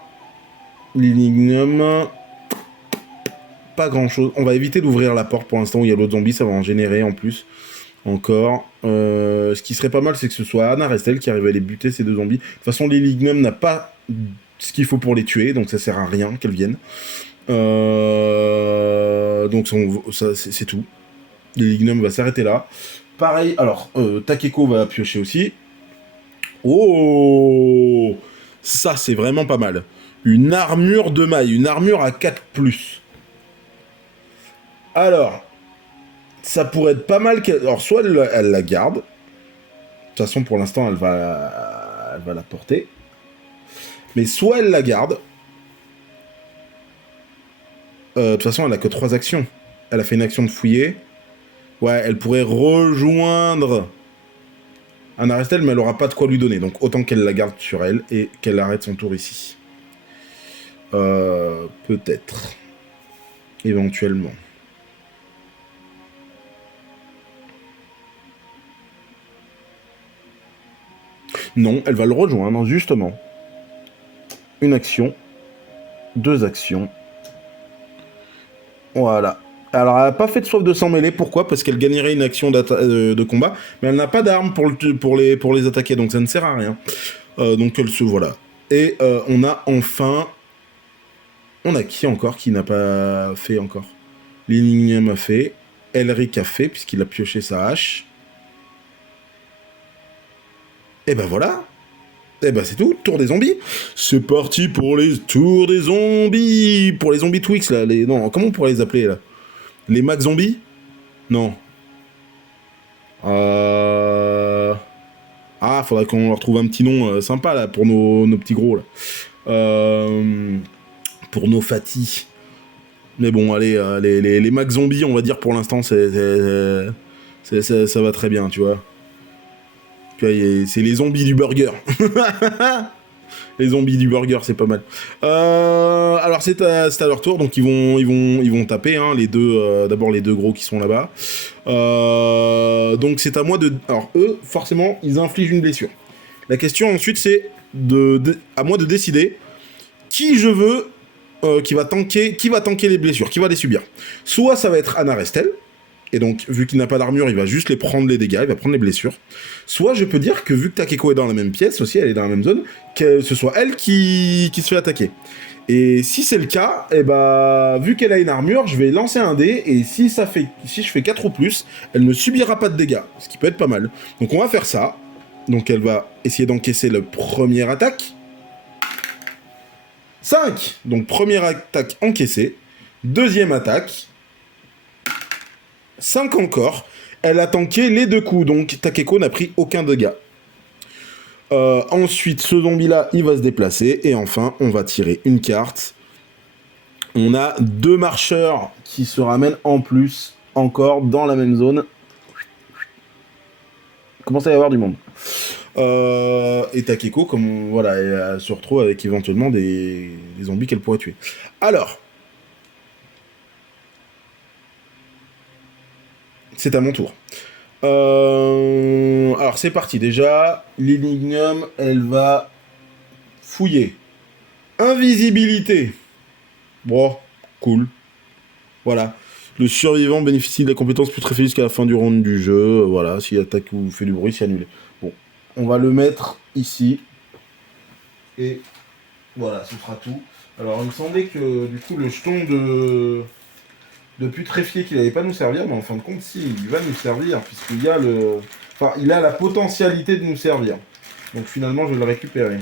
Lilignum? Pas grand-chose. On va éviter d'ouvrir la porte pour l'instant où il y a l'autre zombie. Ça va en générer en plus. Encore. Ce qui serait pas mal, c'est que ce soit Anna Restel qui arrive à les buter, ces deux zombies. De toute façon, Lilignum n'a pas ce qu'il faut pour les tuer, donc ça sert à rien qu'elles viennent. Donc c'est tout. Lilignum va s'arrêter là. Pareil, alors, Takeko va piocher aussi. Oh, ça, c'est vraiment pas mal. Une armure de maille, une armure à 4+. Alors, ça pourrait être pas mal qu'elle... Alors, soit elle la garde. De toute façon, pour l'instant, elle va la porter. Mais soit elle la garde. De toute façon, elle a que 3 actions. Elle a fait une action de fouiller. Ouais, elle pourrait rejoindre Anna Restel, mais elle aura pas de quoi lui donner. Donc, autant qu'elle la garde sur elle et qu'elle arrête son tour ici. Peut-être. Éventuellement. Non, elle va le rejoindre, justement. Une action. 2 actions. Voilà. Alors, elle n'a pas fait de soif de sang mêlé. Pourquoi? Parce qu'elle gagnerait une action de combat. Mais elle n'a pas d'arme pour les attaquer. Donc, ça ne sert à rien. Donc, elle se... Voilà. Et on a enfin... On a qui encore qui n'a pas fait encore? Lilignum a fait. Elric a fait, puisqu'il a pioché sa hache. Et ben voilà. Et ben c'est tout, tour des zombies. C'est parti pour les tours des zombies. Pour les zombies Twix, là. Non, comment on pourrait les appeler, là? Les Mac Zombies? Non. Ah, faudrait qu'on leur trouve un petit nom sympa, là, pour nos petits gros, là. Pour nos fatis. Mais bon, allez, les Mac Zombies, on va dire, pour l'instant, ça va très bien, tu vois. C'est les zombies du burger. Les zombies du burger, c'est pas mal. Alors c'est à leur tour, donc ils vont taper, hein, les deux, d'abord les deux gros qui sont là-bas. Donc c'est à moi de... Alors eux, forcément, ils infligent une blessure. La question ensuite, c'est à moi de décider qui je veux qui va tanker les blessures, qui va les subir. Soit ça va être Anna Restel, et donc, vu qu'il n'a pas d'armure, il va juste prendre les dégâts, il va prendre les blessures. Soit je peux dire que vu que Takeko est dans la même pièce aussi, elle est dans la même zone, que ce soit elle qui se fait attaquer. Et si c'est le cas, eh bah, vu qu'elle a une armure, je vais lancer un dé, et si je fais 4 ou plus, elle ne subira pas de dégâts, ce qui peut être pas mal. Donc on va faire ça. Donc elle va essayer d'encaisser la première attaque. 5. Donc première attaque encaissée. Deuxième attaque. 5 encore. Elle a tanké les deux coups, donc Takeko n'a pris aucun dégât. Ensuite, ce zombie-là, il va se déplacer. Et enfin, on va tirer une carte. On a 2 marcheurs qui se ramènent en plus, encore, dans la même zone. Il commence à y avoir du monde. Et Takeko, voilà, elle se retrouve avec éventuellement des zombies qu'elle pourrait tuer. Alors... C'est à mon tour. Alors c'est parti déjà. L'Enignium, elle va fouiller. Invisibilité. Bon, cool. Voilà. Le survivant bénéficie de la compétence putréfiée jusqu'à la fin du round du jeu. Voilà, s'il attaque ou fait du bruit, c'est annulé. Bon, on va le mettre ici. Et voilà, ce sera tout. Alors il me semblait que du coup le jeton de putréfié qu'il n'allait pas nous servir, mais en fin de compte, si, il va nous servir, puisqu'il y a Enfin, il a la potentialité de nous servir. Donc finalement, je vais le récupérer.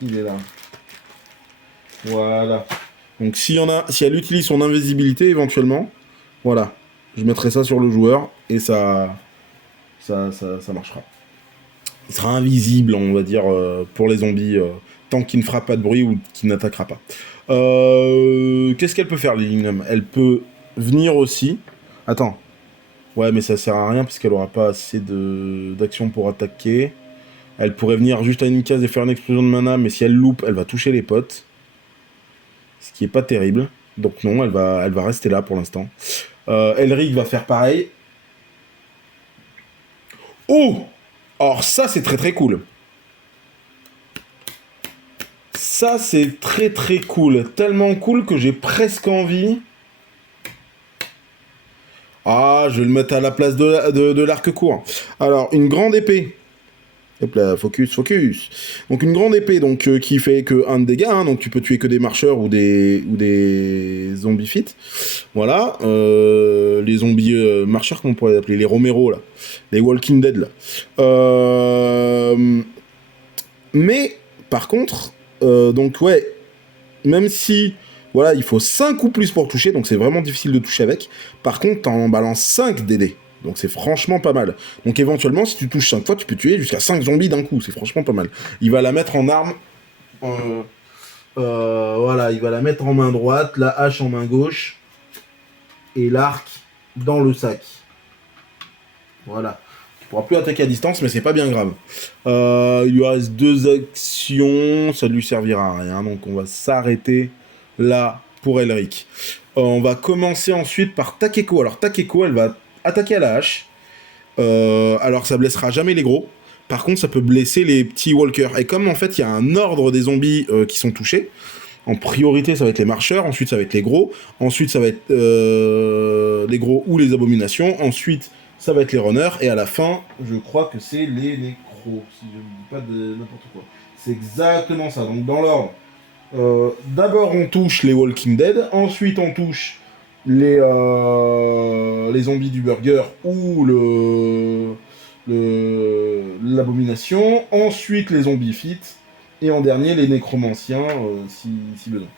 Il est là. Voilà. Donc si elle utilise son invisibilité, éventuellement, voilà. Je mettrai ça sur le joueur, et ça marchera. Il sera invisible, on va dire, pour les zombies, tant qu'il ne fera pas de bruit ou qu'il n'attaquera pas. Qu'est-ce qu'elle peut faire, l'Enignium? Elle peut venir aussi. Attends. Ouais, mais ça sert à rien puisqu'elle aura pas assez d'action pour attaquer. Elle pourrait venir juste à une case et faire une explosion de mana, mais si elle loupe, elle va toucher les potes. Ce qui est pas terrible. Donc non, elle va rester là pour l'instant. Elric va faire pareil. Oh! Alors ça, c'est très très cool. Ça, c'est très très cool. Tellement cool que j'ai presque envie... Ah, je vais le mettre à la place de l'arc court. Alors, une grande épée. Hop là, focus. Donc, une grande épée qui fait que 1 de dégâts. Hein, donc, tu peux tuer que des marcheurs ou des zombies fit. Voilà. Les zombies marcheurs, comment on pourrait les appeler? Les Romero, là. Les Walking Dead, là. Mais, par contre... donc ouais, même si, voilà, il faut 5 ou plus pour toucher, donc c'est vraiment difficile de toucher avec. Par contre, t'en balances 5 DD, donc c'est franchement pas mal. Donc éventuellement, si tu touches 5 fois, tu peux tuer jusqu'à 5 zombies d'un coup, c'est franchement pas mal. Il va la mettre en arme, voilà, il va la mettre en main droite, la hache en main gauche, et l'arc dans le sac. Voilà. Tu pourras plus attaquer à distance, mais c'est pas bien grave. Il lui reste 2 actions, ça ne lui servira à rien, donc on va s'arrêter là pour Elric. On va commencer ensuite par Takeko. Alors Takeko, elle va attaquer à la hache. Alors ça blessera jamais les gros. Par contre, ça peut blesser les petits walkers. Et comme en fait, il y a un ordre des zombies qui sont touchés, en priorité, ça va être les marcheurs, ensuite ça va être les gros, ensuite ça va être les gros ou les abominations, ensuite ça va être les runners, et à la fin, je crois que c'est les nécros, si je ne dis pas de n'importe quoi. C'est exactement ça, donc dans l'ordre. D'abord on touche les Walking Dead, ensuite on touche les zombies du burger ou l'abomination. Ensuite, les zombies fit. Et en dernier, les nécromanciens, si besoin.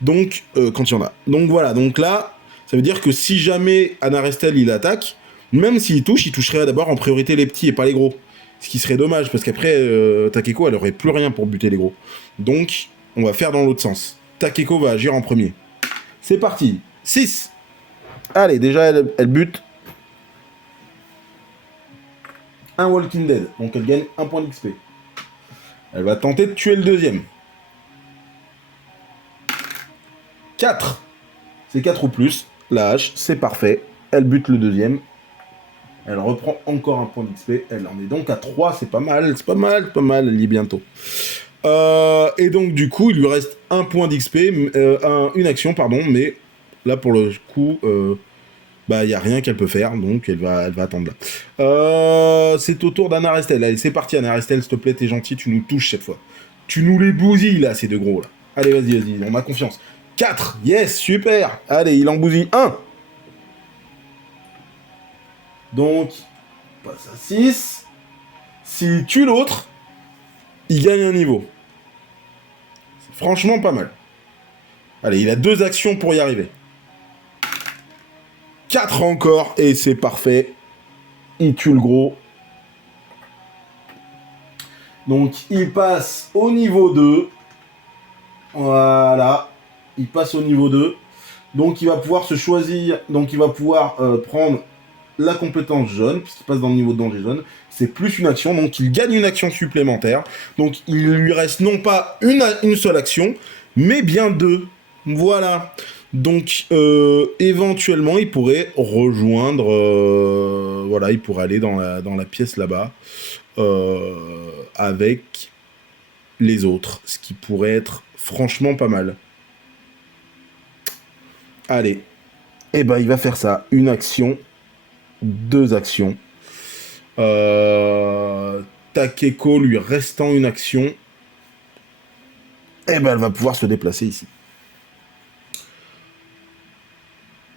Donc, quand il y en a. Donc voilà, donc là, ça veut dire que si jamais Anarestel il attaque, même s'il touche, il toucherait d'abord en priorité les petits et pas les gros. Ce qui serait dommage, parce qu'après, Takeko, elle aurait plus rien pour buter les gros. Donc, on va faire dans l'autre sens. Takeko va agir en premier. C'est parti. 6. Allez, déjà, elle bute un Walking Dead. Donc, elle gagne 1 point d'XP. Elle va tenter de tuer le deuxième. 4. C'est 4 ou plus. La hache, c'est parfait. Elle bute le deuxième. Elle reprend encore 1 point d'XP. Elle en est donc à 3. C'est pas mal, c'est pas mal, c'est pas mal. Elle y est bientôt. Et donc, du coup, il lui reste 1 point d'XP. Une action, pardon. Mais là, pour le coup, bah, il n'y a rien qu'elle peut faire. Donc, elle va attendre là. C'est au tour d'Anarestel. Allez, c'est parti, Anarestel. S'il te plaît, t'es gentil. Tu nous touches cette fois. Tu nous les bousilles, là, ces deux gros, là. Allez, vas-y. On a confiance. 4. Yes, super. Allez, il en bousille 1. Donc, passe à 6. S'il tue l'autre, il gagne un niveau. C'est franchement pas mal. Allez, il a 2 actions pour y arriver. 4 encore, et c'est parfait. Il tue le gros. Donc, il passe au niveau 2. Voilà. Il passe au niveau 2. Donc, il va pouvoir se choisir. Donc, il va pouvoir prendre la compétence jaune, puisqu'il passe dans le niveau de danger jaune. C'est plus une action, donc il gagne une action supplémentaire. Donc, il lui reste non pas une seule action, mais bien 2. Voilà. Donc, éventuellement, il pourrait rejoindre... voilà, il pourrait aller dans la pièce là-bas avec les autres, ce qui pourrait être franchement pas mal. Allez. Eh ben, il va faire ça. Une action. 2 actions. Takeko lui restant une action. Eh ben, elle va pouvoir se déplacer ici.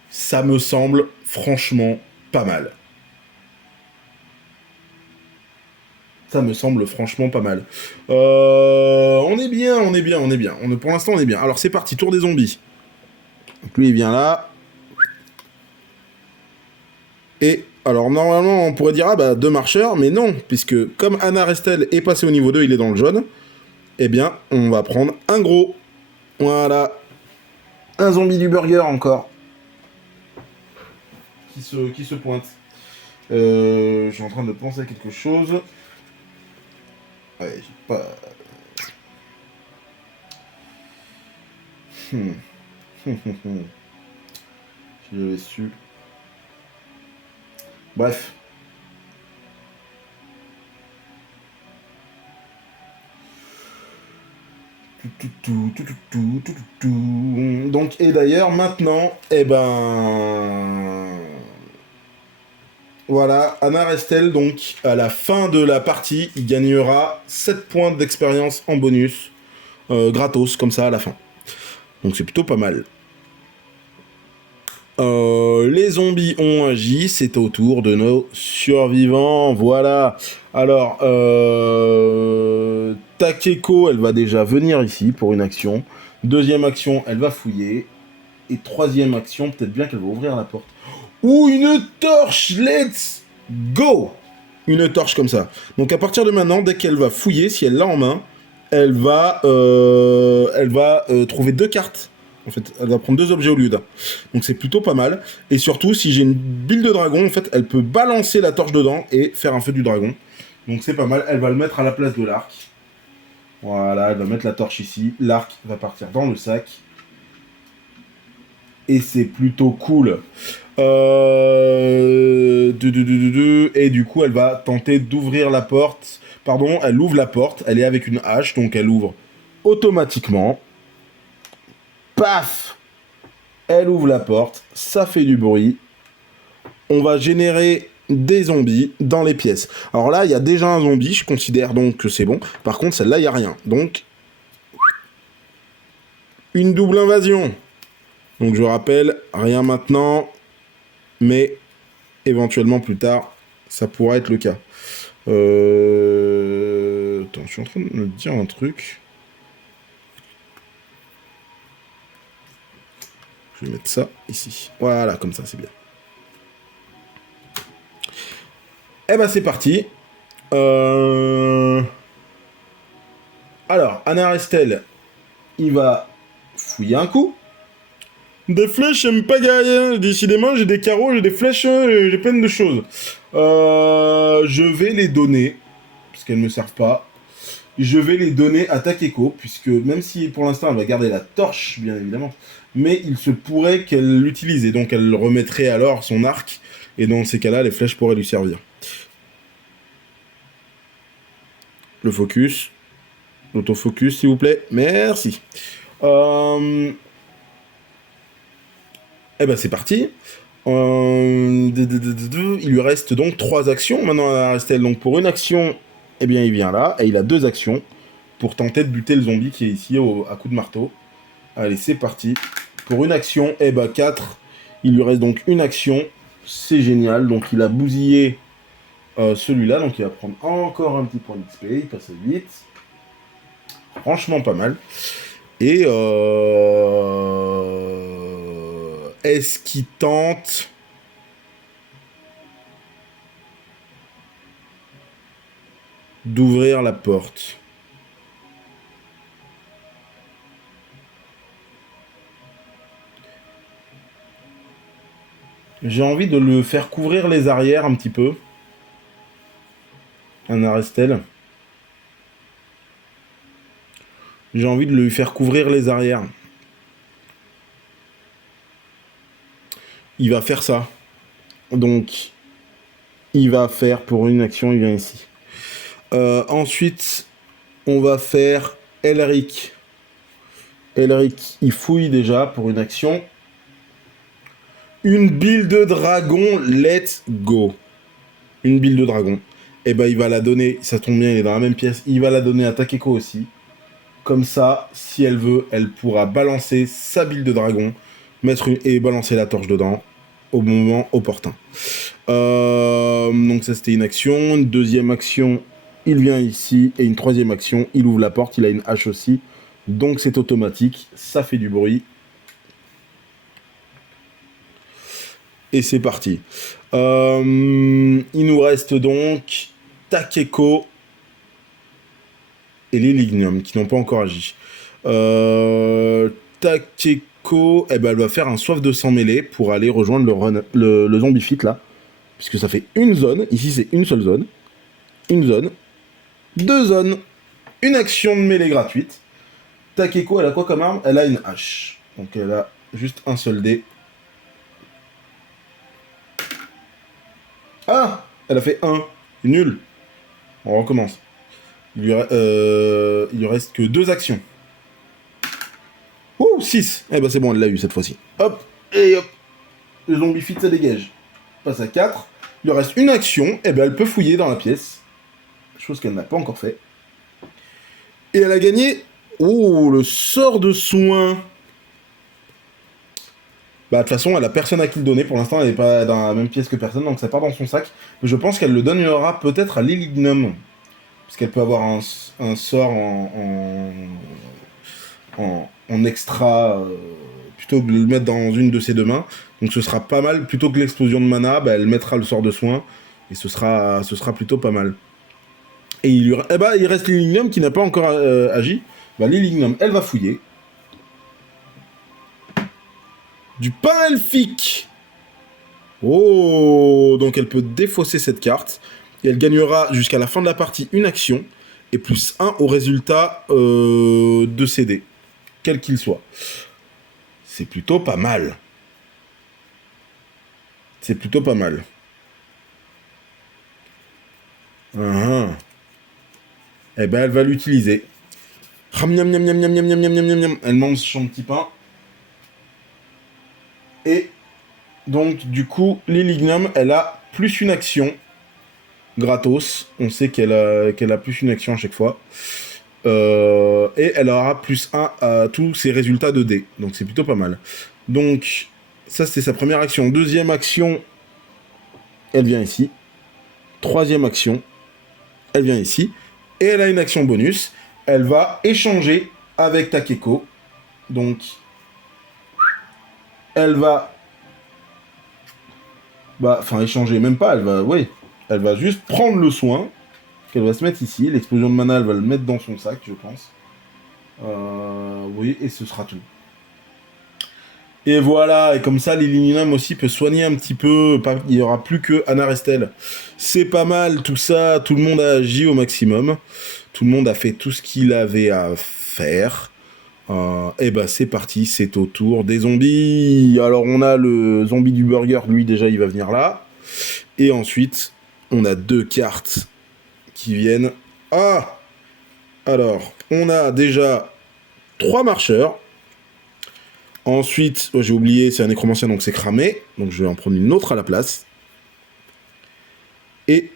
Ça me semble franchement pas mal. Ça me semble franchement pas mal. On est bien. Pour l'instant, on est bien. Alors, c'est parti, tour des zombies. Donc, lui, il vient là. Et, alors, normalement, on pourrait dire, 2 marcheurs, mais non, puisque comme Anarestel est passé au niveau 2, il est dans le jaune, eh bien, on va prendre un gros. Voilà. Un zombie du burger, encore. Qui se pointe. Je suis en train de penser à quelque chose. Ouais, j'ai pas... Si j'avais su... Bref. Donc, et d'ailleurs, maintenant, eh ben... Voilà, Anarestel, donc, à la fin de la partie, il gagnera 7 points d'expérience en bonus, gratos, comme ça, à la fin. Donc c'est plutôt pas mal. Les zombies ont agi, c'est au tour de nos survivants, voilà. Alors, Takeko, elle va déjà venir ici pour une action. Deuxième action, elle va fouiller. Et troisième action, peut-être bien qu'elle va ouvrir la porte. Ouh, une torche, let's go. Une torche comme ça. Donc à partir de maintenant, dès qu'elle va fouiller, si elle l'a en main, elle va trouver 2 cartes. En fait, elle va prendre 2 objets au lieu d'un. Donc c'est plutôt pas mal. Et surtout, si j'ai une bille de dragon, en fait, elle peut balancer la torche dedans et faire un feu du dragon. Donc c'est pas mal. Elle va le mettre à la place de l'arc. Voilà, elle va mettre la torche ici. L'arc va partir dans le sac. Et c'est plutôt cool. Et du coup, elle va tenter d'ouvrir la porte. Pardon, elle ouvre la porte. Elle est avec une hache, donc elle ouvre automatiquement. Paf! Elle ouvre la porte. Ça fait du bruit. On va générer des zombies dans les pièces. Alors là, il y a déjà un zombie. Je considère donc que c'est bon. Par contre, celle-là, il n'y a rien. Donc, une double invasion. Donc je rappelle, rien maintenant, mais éventuellement plus tard, ça pourra être le cas. Attends, je suis en train de me dire un truc. Je vais mettre ça ici. Voilà, comme ça, c'est bien. Eh ben, c'est parti. Alors, Anarestel, il va fouiller un coup. Des flèches, j'aime pas gagner. Décidément, j'ai des carreaux, j'ai des flèches, j'ai plein de choses. Je vais les donner, parce qu'elles me servent pas. Je vais les donner à Takeko, puisque même si pour l'instant elle va garder la torche, bien évidemment, mais il se pourrait qu'elle l'utilise, et donc elle remettrait alors son arc, et dans ces cas-là, les flèches pourraient lui servir. Le focus. L'autofocus, s'il vous plaît. Merci. Eh ben c'est parti. Il lui reste donc 3 actions. Maintenant, à Arestel, donc pour une action, eh bien il vient là, et il a 2 actions pour tenter de buter le zombie qui est ici à coup de marteau. Allez, c'est parti. Pour une action, eh ben 4. Il lui reste donc une action. C'est génial. Donc il a bousillé celui-là, donc il va prendre encore un petit point d'XP. Il passe à 8. Franchement pas mal. Et est-ce qu'il tente d'ouvrir la porte? J'ai envie de le faire couvrir les arrières un petit peu. Un Arestel. J'ai envie de lui faire couvrir les arrières. Il va faire ça. Donc, il va faire pour une action, il vient ici. Ensuite, on va faire Elric. Elric, il fouille déjà pour une action. Une bille de dragon, let's go. Une bille de dragon. Et ben il va la donner, ça tombe bien, il est dans la même pièce, il va la donner à Takeko aussi. Comme ça, si elle veut, elle pourra balancer sa bille de dragon, et balancer la torche dedans au moment opportun. Donc ça c'était une action. Une deuxième action, il vient ici. Et une troisième action, il ouvre la porte, il a une hache aussi. Donc c'est automatique, ça fait du bruit. Et c'est parti. Il nous reste donc Takeko et les Lignium qui n'ont pas encore agi. Takeko, eh ben, elle va faire un soif de sang mêlé pour aller rejoindre le zombie fit là. Puisque ça fait une zone. Ici, c'est une seule zone. Une zone. 2 zones. Une action de mêlée gratuite. Takeko, elle a quoi comme arme? Elle a une hache. Donc elle a juste un seul dé. Ah! Elle a fait 1. Nul. On recommence. Il lui reste que 2 actions. Ouh, 6. Eh ben c'est bon, elle l'a eu cette fois-ci. Hop, et hop. Le zombie fit, ça dégage. Passe à 4. Il lui reste une action. Eh ben elle peut fouiller dans la pièce. Chose qu'elle n'a pas encore fait. Et elle a gagné... Oh, le sort de soin. Bah, de toute façon, elle a personne à qui le donner. Pour l'instant, elle n'est pas dans la même pièce que personne, donc ça part dans son sac. Mais je pense qu'elle le donnera peut-être à Lilignum. Parce qu'elle peut avoir un sort en extra, plutôt que de le mettre dans une de ses 2 mains. Donc ce sera pas mal. Plutôt que l'explosion de mana, bah, elle mettra le sort de soin. Et ce sera plutôt pas mal. Et il reste Lilignum qui n'a pas encore agi. Bah, Lilignum, elle va fouiller. Du pain elfique. Oh, donc elle peut défausser cette carte. Et elle gagnera jusqu'à la fin de la partie une action. Et plus 1 au résultat de ses dés. Quel qu'il soit. C'est plutôt pas mal. C'est plutôt pas mal. Eh ben, elle va l'utiliser. Elle mange son petit pain. Et donc, du coup, Lilignum, elle a plus une action. Gratos. On sait qu'elle a plus une action à chaque fois. Et elle aura plus 1 à tous ses résultats de dés. Donc c'est plutôt pas mal. Donc, ça, c'était sa première action. Deuxième action, elle vient ici. Troisième action, elle vient ici. Et elle a une action bonus. Elle va échanger avec Takeko. Donc, elle va... Bah, enfin, échanger, même pas. Elle va, oui. Elle va juste prendre le soin qu'elle va se mettre ici. L'explosion de mana, elle va le mettre dans son sac, je pense. Oui, et ce sera tout. Et voilà, et comme ça, l'Illuminum aussi peut soigner un petit peu. Il n'y aura plus que Anna Restel. C'est pas mal, tout ça. Tout le monde a agi au maximum. Tout le monde a fait tout ce qu'il avait à faire. Et bah, c'est parti, c'est au tour des zombies. Alors, on a le zombie du burger, lui, déjà, il va venir là. Et ensuite, on a 2 cartes qui viennent. Ah! Alors, on a déjà 3 marcheurs. Ensuite, oh, j'ai oublié, c'est un nécromancien, donc c'est cramé. Donc je vais en prendre une autre à la place. Et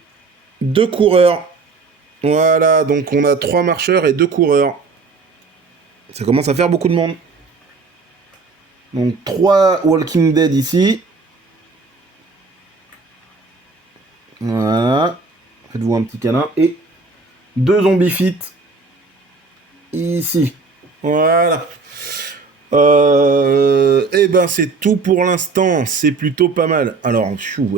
2 coureurs. Voilà, donc on a 3 marcheurs et 2 coureurs. Ça commence à faire beaucoup de monde. Donc 3 Walking Dead ici. Voilà. Faites-vous un petit câlin. Et 2 zombies fit ici. Voilà. Eh ben c'est tout pour l'instant, c'est plutôt pas mal. Alors,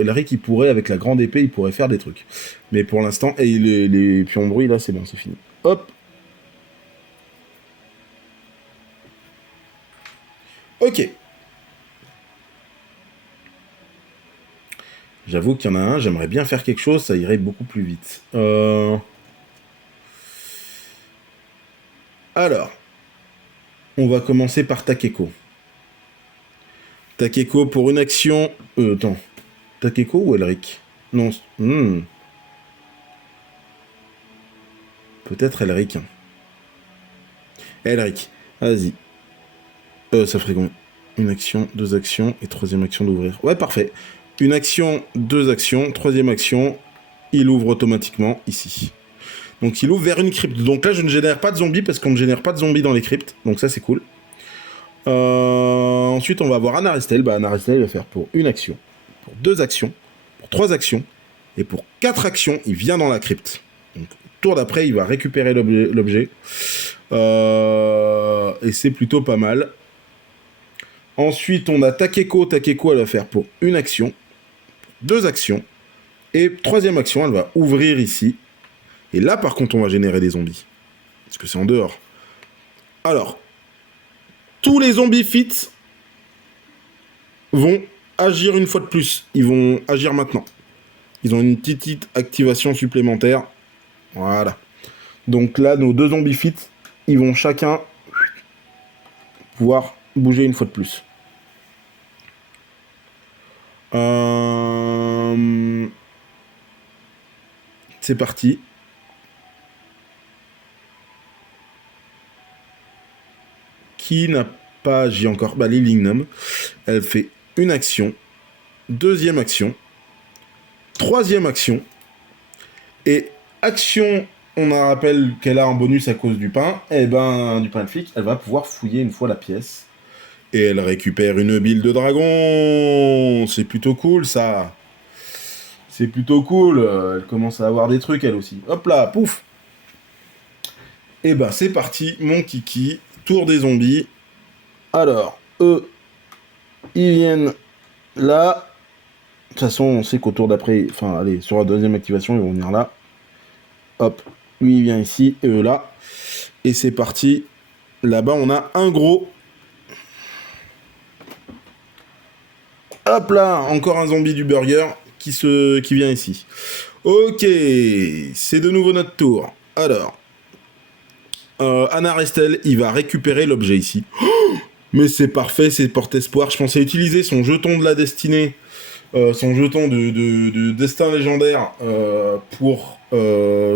Elric il pourrait, avec la grande épée, il pourrait faire des trucs. Mais pour l'instant, et les pions de bruit là, c'est bon, c'est fini. Hop. Ok. J'avoue qu'il y en a un, j'aimerais bien faire quelque chose, ça irait beaucoup plus vite. Alors, on va commencer par Takeko. Takeko pour une action... attends. Takeko ou Elric? Non. Peut-être Elric. Elric, vas-y. Ça ferait combien? Une action, 2 actions, et troisième action d'ouvrir. Ouais, parfait. Une action, 2 actions, troisième action, il ouvre automatiquement ici. Donc il ouvre vers une crypte. Donc là, je ne génère pas de zombies parce qu'on ne génère pas de zombies dans les cryptes. Donc ça, c'est cool. Ensuite, on va avoir Anna Restel. Bah, Anna Restel, il va faire pour une action, pour 2 actions, pour 3 actions, et pour 4 actions, il vient dans la crypte. Donc, tour d'après, il va récupérer l'objet. Et c'est plutôt pas mal. Ensuite, on a Takeko. Takeko, elle va faire pour une action, 2 actions, et troisième action, elle va ouvrir ici. Et là, par contre, on va générer des zombies. Parce que c'est en dehors. Alors, tous les zombies fit vont agir une fois de plus. Ils vont agir maintenant. Ils ont une petite activation supplémentaire. Voilà. Donc là, nos 2 zombies fit, ils vont chacun pouvoir bouger une fois de plus. C'est parti. Qui n'a pas agi encore? Bah, Lilignum. Elle fait une action, deuxième action, troisième action, et action, on en rappelle qu'elle a un bonus à cause du pain, et ben, du pain de flic, elle va pouvoir fouiller une fois la pièce. Et elle récupère une bile de dragon. C'est plutôt cool, ça. C'est plutôt cool. Elle commence à avoir des trucs, elle aussi. Hop là, pouf. Et ben, c'est parti, mon kiki. Tour des zombies. Alors, eux, ils viennent là. De toute façon, on sait qu'au tour d'après, enfin, allez, sur la deuxième activation, ils vont venir là. Hop, lui, il vient ici, et eux là. Et c'est parti. Là-bas, on a un gros. Hop là, encore un zombie du burger qui vient ici. Ok, c'est de nouveau notre tour. Alors, Anna Restel, il va récupérer l'objet ici. Oh, mais c'est parfait, c'est porte-espoir. Je pensais utiliser son jeton de la destinée, son jeton de destin légendaire, pour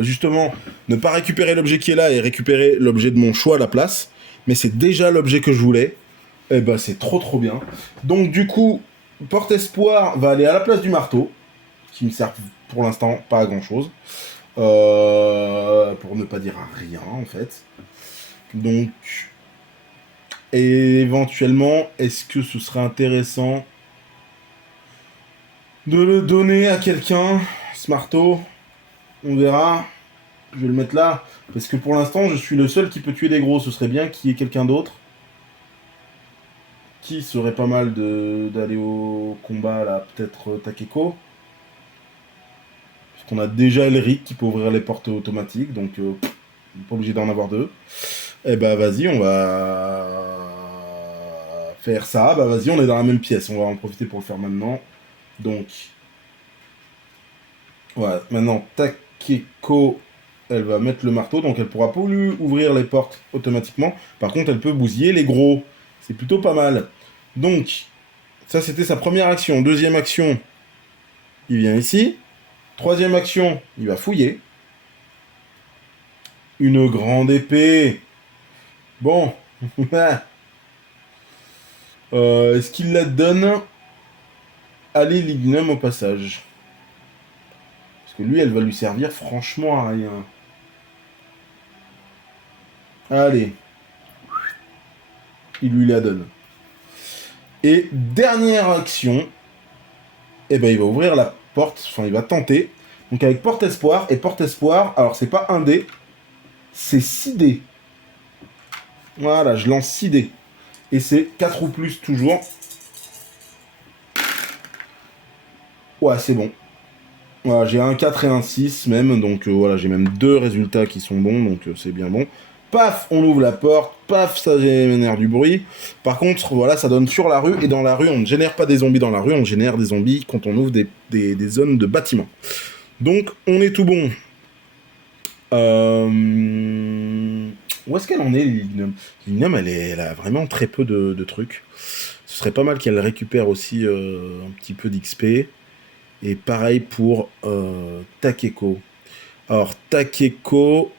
justement ne pas récupérer l'objet qui est là et récupérer l'objet de mon choix à la place. Mais c'est déjà l'objet que je voulais. Et bah c'est trop bien. Donc du coup, porte-espoir va aller à la place du marteau, qui me sert pour l'instant pas à grand chose. Pour ne pas dire à rien en fait. Donc, Et éventuellement, est-ce que ce serait intéressant de le donner à quelqu'un, ce marteau? On verra. Je vais le mettre là. Parce que pour l'instant, je suis le seul qui peut tuer des gros. Ce serait bien qu'il y ait quelqu'un d'autre. Qui serait pas mal d'aller au combat, là? Peut-être Takeko. Parce qu'on a déjà Elric qui peut ouvrir les portes automatiques. Donc, on n'est pas obligé d'en avoir deux. Eh bah, vas-y, on va faire ça. Bah, vas-y, on est dans la même pièce. On va en profiter pour le faire maintenant. Donc, voilà. Maintenant, Takeko, elle va mettre le marteau. Donc, elle pourra pas ouvrir les portes automatiquement. Par contre, elle peut bousiller les gros. C'est plutôt pas mal. Donc, ça, c'était sa première action. Deuxième action, il vient ici. Troisième action, il va fouiller. Une grande épée. Bon. Est-ce qu'il la donne à l'Ilignum au passage? Parce que lui, elle va lui servir franchement à rien. Allez. Il lui la donne. Et dernière action, eh ben, il va ouvrir la porte. Enfin, il va tenter. Donc avec porte espoir. Et porte espoir, alors c'est pas un dé, c'est 6 dés. Voilà, je lance 6 dés. Et c'est 4 ou plus toujours. Ouais, c'est bon. Voilà, j'ai un 4 et un 6 même, donc voilà, j'ai même deux résultats qui sont bons, donc c'est bien bon. Paf, on ouvre la porte, paf, ça génère du bruit. Par contre, voilà, ça donne sur la rue, et dans la rue, on ne génère pas des zombies dans la rue, on génère des zombies quand on ouvre des zones de bâtiments. Donc, on est tout bon. Où est-ce qu'elle en est, Lilignum? Lilignum, elle a vraiment très peu de trucs. Ce serait pas mal qu'elle récupère aussi un petit peu d'XP. Et pareil pour Takeko. Alors, Takeko...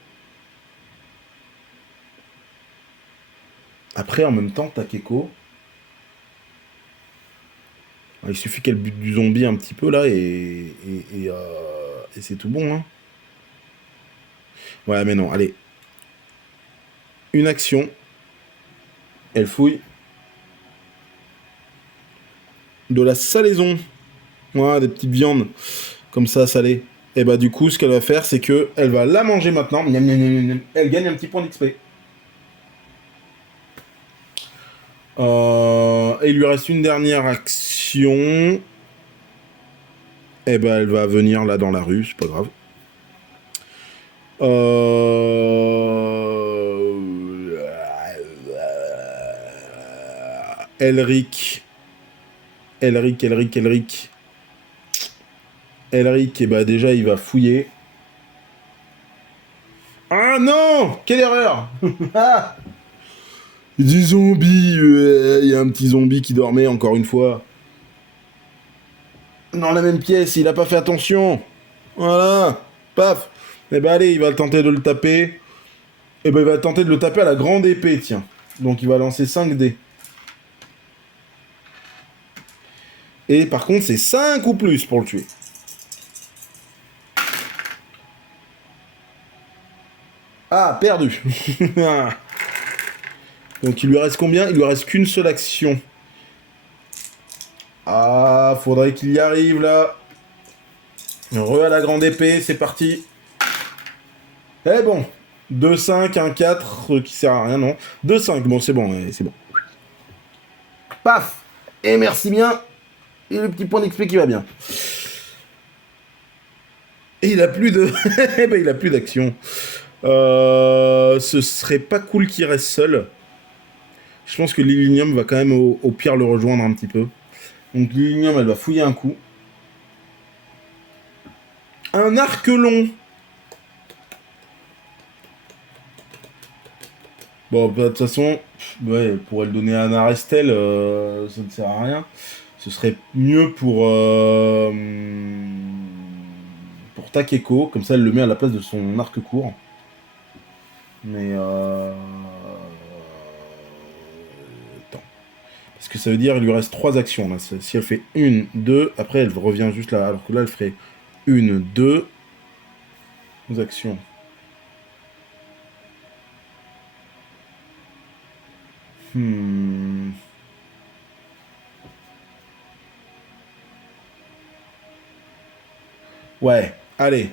Après, en même temps, Takeko... Il suffit qu'elle bute du zombie un petit peu, là, et c'est tout bon, hein. Ouais, mais non, allez. Une action. Elle fouille. De la salaison. Ouais, des petites viandes. Comme ça, salées. Et bah, du coup, ce qu'elle va faire, c'est que elle va la manger maintenant. Miam, miam, miam, miam. Elle gagne un petit point d'XP. Et il lui reste une dernière action. Eh ben, elle va venir là dans la rue, c'est pas grave. Elric. Elric, et bah déjà, il va fouiller. Ah non! Quelle erreur! Ah! Des zombies! Il y a un petit zombie qui dormait, encore une fois. Dans la même pièce, il a pas fait attention. Voilà. Paf. Eh ben allez, il va tenter de le taper. Eh ben il va tenter de le taper à la grande épée, tiens. Donc il va lancer 5 dés. Et par contre, c'est 5 ou plus pour le tuer. Ah, perdu. Donc il lui reste combien? Il lui reste qu'une seule action. Ah, faudrait qu'il y arrive là. Re à la grande épée, c'est parti. Eh bon, 2-5, 1-4, qui sert à rien, non. 2-5, bon, c'est bon, c'est bon. Paf. Et merci bien. Et le petit point d'XP qui va bien. Et il a plus de... Eh ben, il a plus d'action. Ce serait pas cool qu'il reste seul. Je pense que l'Illinium va quand même au pire le rejoindre un petit peu. Donc l'Illinium, elle va fouiller un coup. Un arc long. Bon, bah, de toute façon, ouais, elle pourrait le donner à un Arestel, ça ne sert à rien. Ce serait mieux pour Takeko, comme ça elle le met à la place de son arc court. Mais attends. Parce que ça veut dire qu'il lui reste 3 actions là. Si elle fait 1, 2, après elle revient juste là. Alors que là elle ferait 1, 2 actions. Ouais, allez.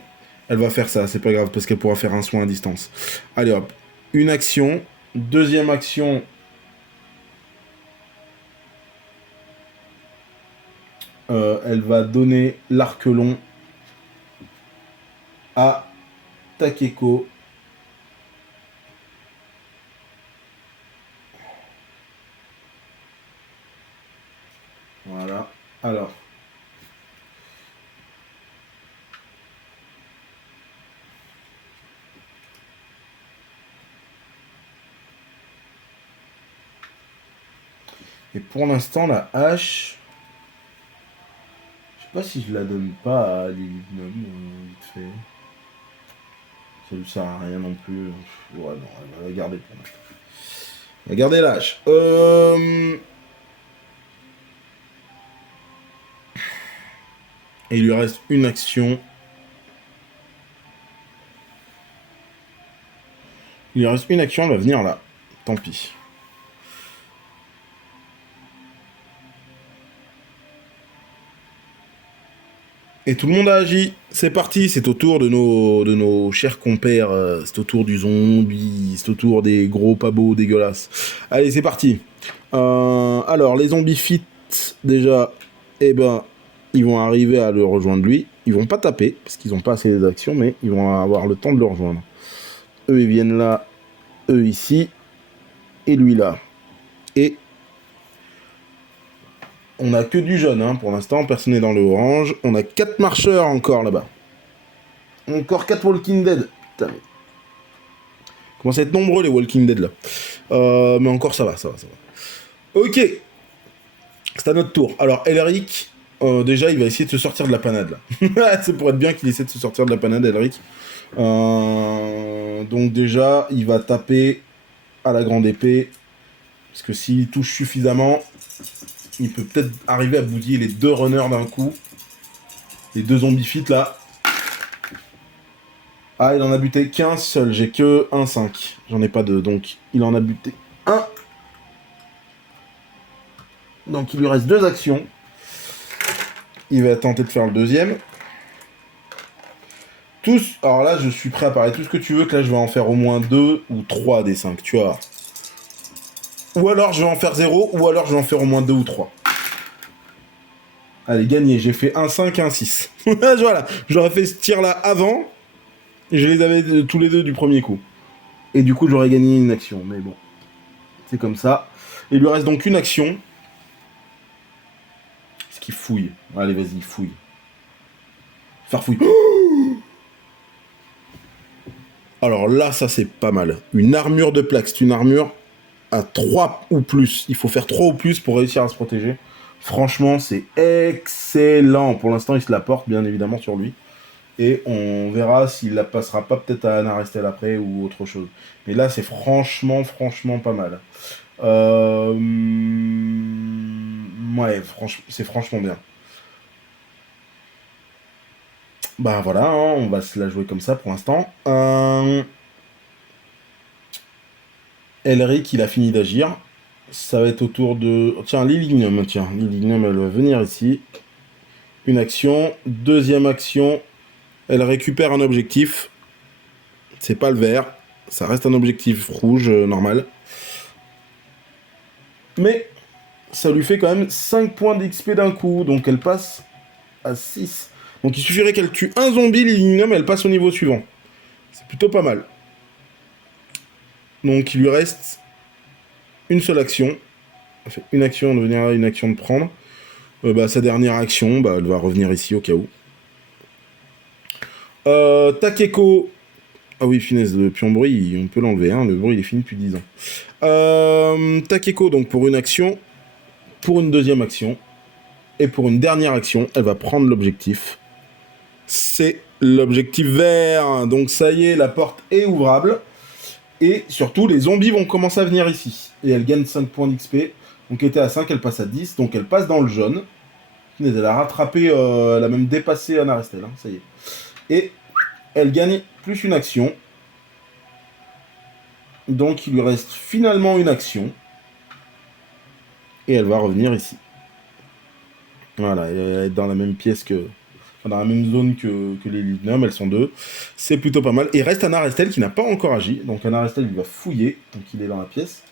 Elle va faire ça, c'est pas grave, parce qu'elle pourra faire un soin à distance. Allez hop. Une action. Deuxième action. Elle va donner l'arc long à Takeko. Voilà. Alors. Et pour l'instant, la hache... Je sais pas si je la donne pas à Lilignum, vite fait. Ça lui sert à rien non plus. Ouais, non, elle va la garder pour l'instant. Elle va garder la hache. Et il lui reste une action. Il lui reste une action, elle va venir là. Tant pis. Et tout le monde a agi. C'est parti, c'est au tour de nos chers compères. C'est au tour du zombie. C'est au tour des gros pas beaux dégueulasses. Allez, c'est parti. Alors, les zombies fit, déjà, eh ben, ils vont arriver à le rejoindre lui. Ils vont pas taper, parce qu'ils ont pas assez d'actions, mais ils vont avoir le temps de le rejoindre. Eux, ils viennent là. Eux, ici. Et lui, là. Et on a que du jaune, hein, pour l'instant. Personne n'est dans le orange. On a 4 marcheurs encore là-bas. Encore 4 Walking Dead. Putain, mais... commence à être nombreux les Walking Dead là. Mais encore ça va. Ok. C'est à notre tour. Alors Elric, déjà il va essayer de se sortir de la panade là. C'est pour être bien qu'il essaie de se sortir de la panade, Elric. Donc déjà, il va taper à la grande épée. Parce que s'il touche suffisamment, il peut peut-être arriver à boudiller les 2 runners d'un coup. Les 2 zombies fit là. Ah, il en a buté qu'un seul, j'ai que 1-5. J'en ai pas 2, donc il en a buté 1. Donc il lui reste 2 actions. Il va tenter de faire le deuxième. Tous, alors là je suis prêt à parler tout ce que tu veux, que là je vais en faire au moins 2 ou 3 des 5, tu vois. Ou alors je vais en faire 0, ou alors je vais en faire au moins 2 ou 3. Allez, gagné, j'ai fait 1-5, 1-6. Voilà, j'aurais fait ce tir là avant, et je les avais tous les deux du premier coup. Et du coup j'aurais gagné une action, mais bon. C'est comme ça. Il lui reste donc une action. Est-ce qu'il fouille? Allez, vas-y, fouille. Farfouille. Alors là, ça c'est pas mal. Une armure de plaque, c'est une armure à 3 ou plus. Il faut faire 3 ou plus pour réussir à se protéger. Franchement, c'est excellent. Pour l'instant, il se la porte, bien évidemment, sur lui. Et on verra s'il la passera pas peut-être à Anna Restel après ou autre chose. Mais là, c'est franchement pas mal. Ouais, c'est franchement bien. Bah voilà, hein, on va se la jouer comme ça pour l'instant. Elric, il a fini d'agir. Ça va être au tour de... Tiens, Lilignum, elle va venir ici. Une action. Deuxième action. Elle récupère un objectif. C'est pas le vert. Ça reste un objectif rouge, normal. Mais ça lui fait quand même 5 points d'XP d'un coup. Donc elle passe à 6. Donc il suffirait qu'elle tue un zombie, Lilignum, elle passe au niveau suivant. C'est plutôt pas mal. Donc il lui reste une seule action. Une action de venir là, une action de prendre. Sa dernière action, elle va revenir ici au cas où. Takeko. Ah oui, finesse, le pion bruit, on peut l'enlever. Hein, le bruit, il est fini depuis 10 ans. Takeko, donc pour une action, pour une deuxième action, et pour une dernière action, elle va prendre l'objectif. C'est l'objectif vert. Donc ça y est, la porte est ouvrable. Et surtout, les zombies vont commencer à venir ici. Et elle gagne 5 points d'XP. Donc elle était à 5, elle passe à 10. Donc elle passe dans le jaune. Elle a rattrapé, elle a même dépassé Anna Restel, hein, ça y est. Et elle gagne plus une action. Donc il lui reste finalement une action. Et elle va revenir ici. Voilà, elle va être dans la même pièce que... Enfin, dans la même zone que les Lignum, elles sont deux. C'est plutôt pas mal. Et reste un Arestel qui n'a pas encore agi. Donc un Arestel, il va fouiller, donc il est dans la pièce.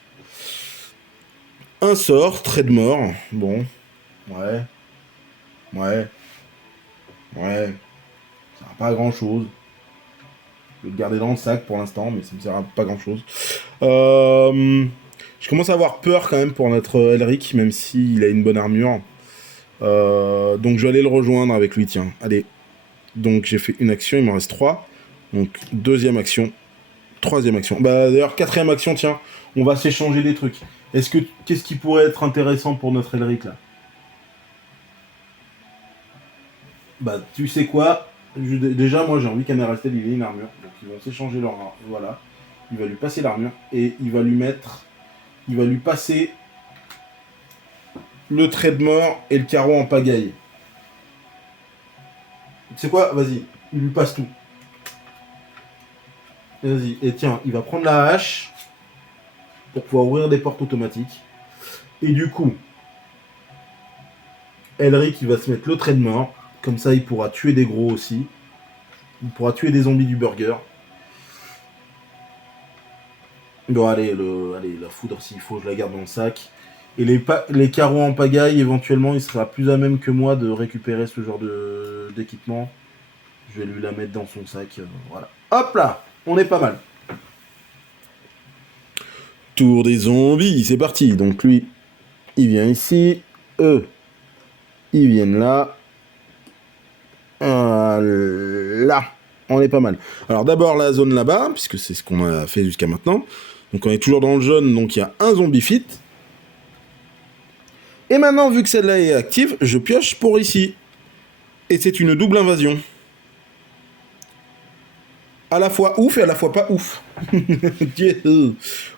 Un sort, trait de mort. Bon, ouais, ouais, ouais. Ça sert pas à grand chose. Je vais le garder dans le sac pour l'instant, mais ça me sert à pas grand chose. Je commence à avoir peur quand même pour notre Elric, même s'il a une bonne armure. Donc je vais aller le rejoindre avec lui, tiens. Allez. Donc j'ai fait une action, il m'en reste 3. Donc deuxième action, troisième action. Bah d'ailleurs, quatrième action, tiens. On va s'échanger des trucs. Qu'est-ce qui pourrait être intéressant pour notre Elric là? Bah tu sais quoi? Déjà moi j'ai envie qu'un Arestel il ait une armure. Donc ils vont s'échanger leur armure. Voilà. Il va lui passer l'armure et il va lui mettre. Il va lui passer le trait de mort et le carreau en pagaille. Tu sais quoi? Vas-y, il lui passe tout. Vas-y, et tiens, il va prendre la hache pour pouvoir ouvrir des portes automatiques. Et du coup, Elric, il va se mettre le trait de mort. Comme ça, il pourra tuer des gros aussi. Il pourra tuer des zombies du burger. Bon, allez, la foudre, s'il faut, je la garde dans le sac. Et les carreaux en pagaille, éventuellement, il sera plus à même que moi de récupérer ce genre d'équipement. Je vais lui la mettre dans son sac. Voilà. Hop là, on est pas mal. Tour des zombies, c'est parti. Donc lui, il vient ici. Eux, ils viennent là. Là, on est pas mal. Alors d'abord la zone là-bas, puisque c'est ce qu'on a fait jusqu'à maintenant. Donc on est toujours dans le jaune, donc il y a un zombie fit. Et maintenant, vu que celle-là est active, je pioche pour ici. Et c'est une double invasion. À la fois ouf et à la fois pas ouf.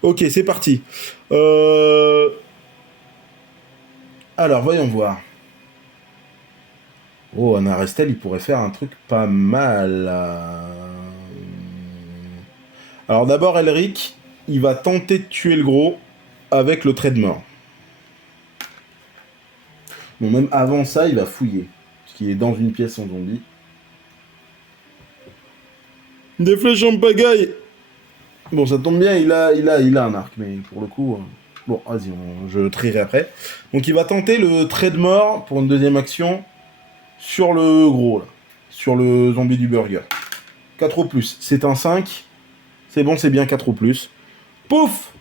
Ok, c'est parti. Alors, voyons voir. Oh, un Arestel, il pourrait faire un truc pas mal. Alors d'abord, Elric, il va tenter de tuer le gros avec le trait de mort. Bon, même avant ça, il va fouiller. Parce qu'il est dans une pièce en zombie. Des flèches en pagaille. Bon, ça tombe bien, il a un arc, mais pour le coup... Bon, vas-y, je trierai après. Donc il va tenter le trait de mort pour une deuxième action sur le gros, là. Sur le zombie du burger. 4 au plus. C'est un 5. C'est bon, c'est bien 4 au plus. Pouf!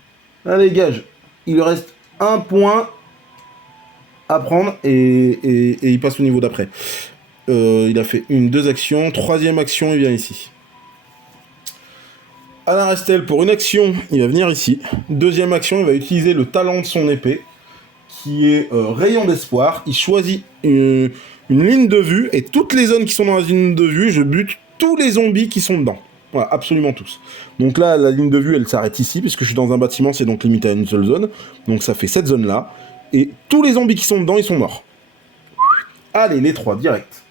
Allez, gage. Il reste un point à prendre et il passe au niveau d'après. Il a fait deux actions. Troisième action, il vient ici. Alain Restel, pour une action, il va venir ici. Deuxième action, il va utiliser le talent de son épée, qui est rayon d'espoir. Il choisit une ligne de vue, et toutes les zones qui sont dans la ligne de vue, je bute tous les zombies qui sont dedans. Voilà, absolument tous. Donc là, la ligne de vue, elle s'arrête ici, puisque je suis dans un bâtiment, c'est donc limité à une seule zone. Donc ça fait cette zone-là. Et tous les zombies qui sont dedans, ils sont morts. Allez, les 3, direct.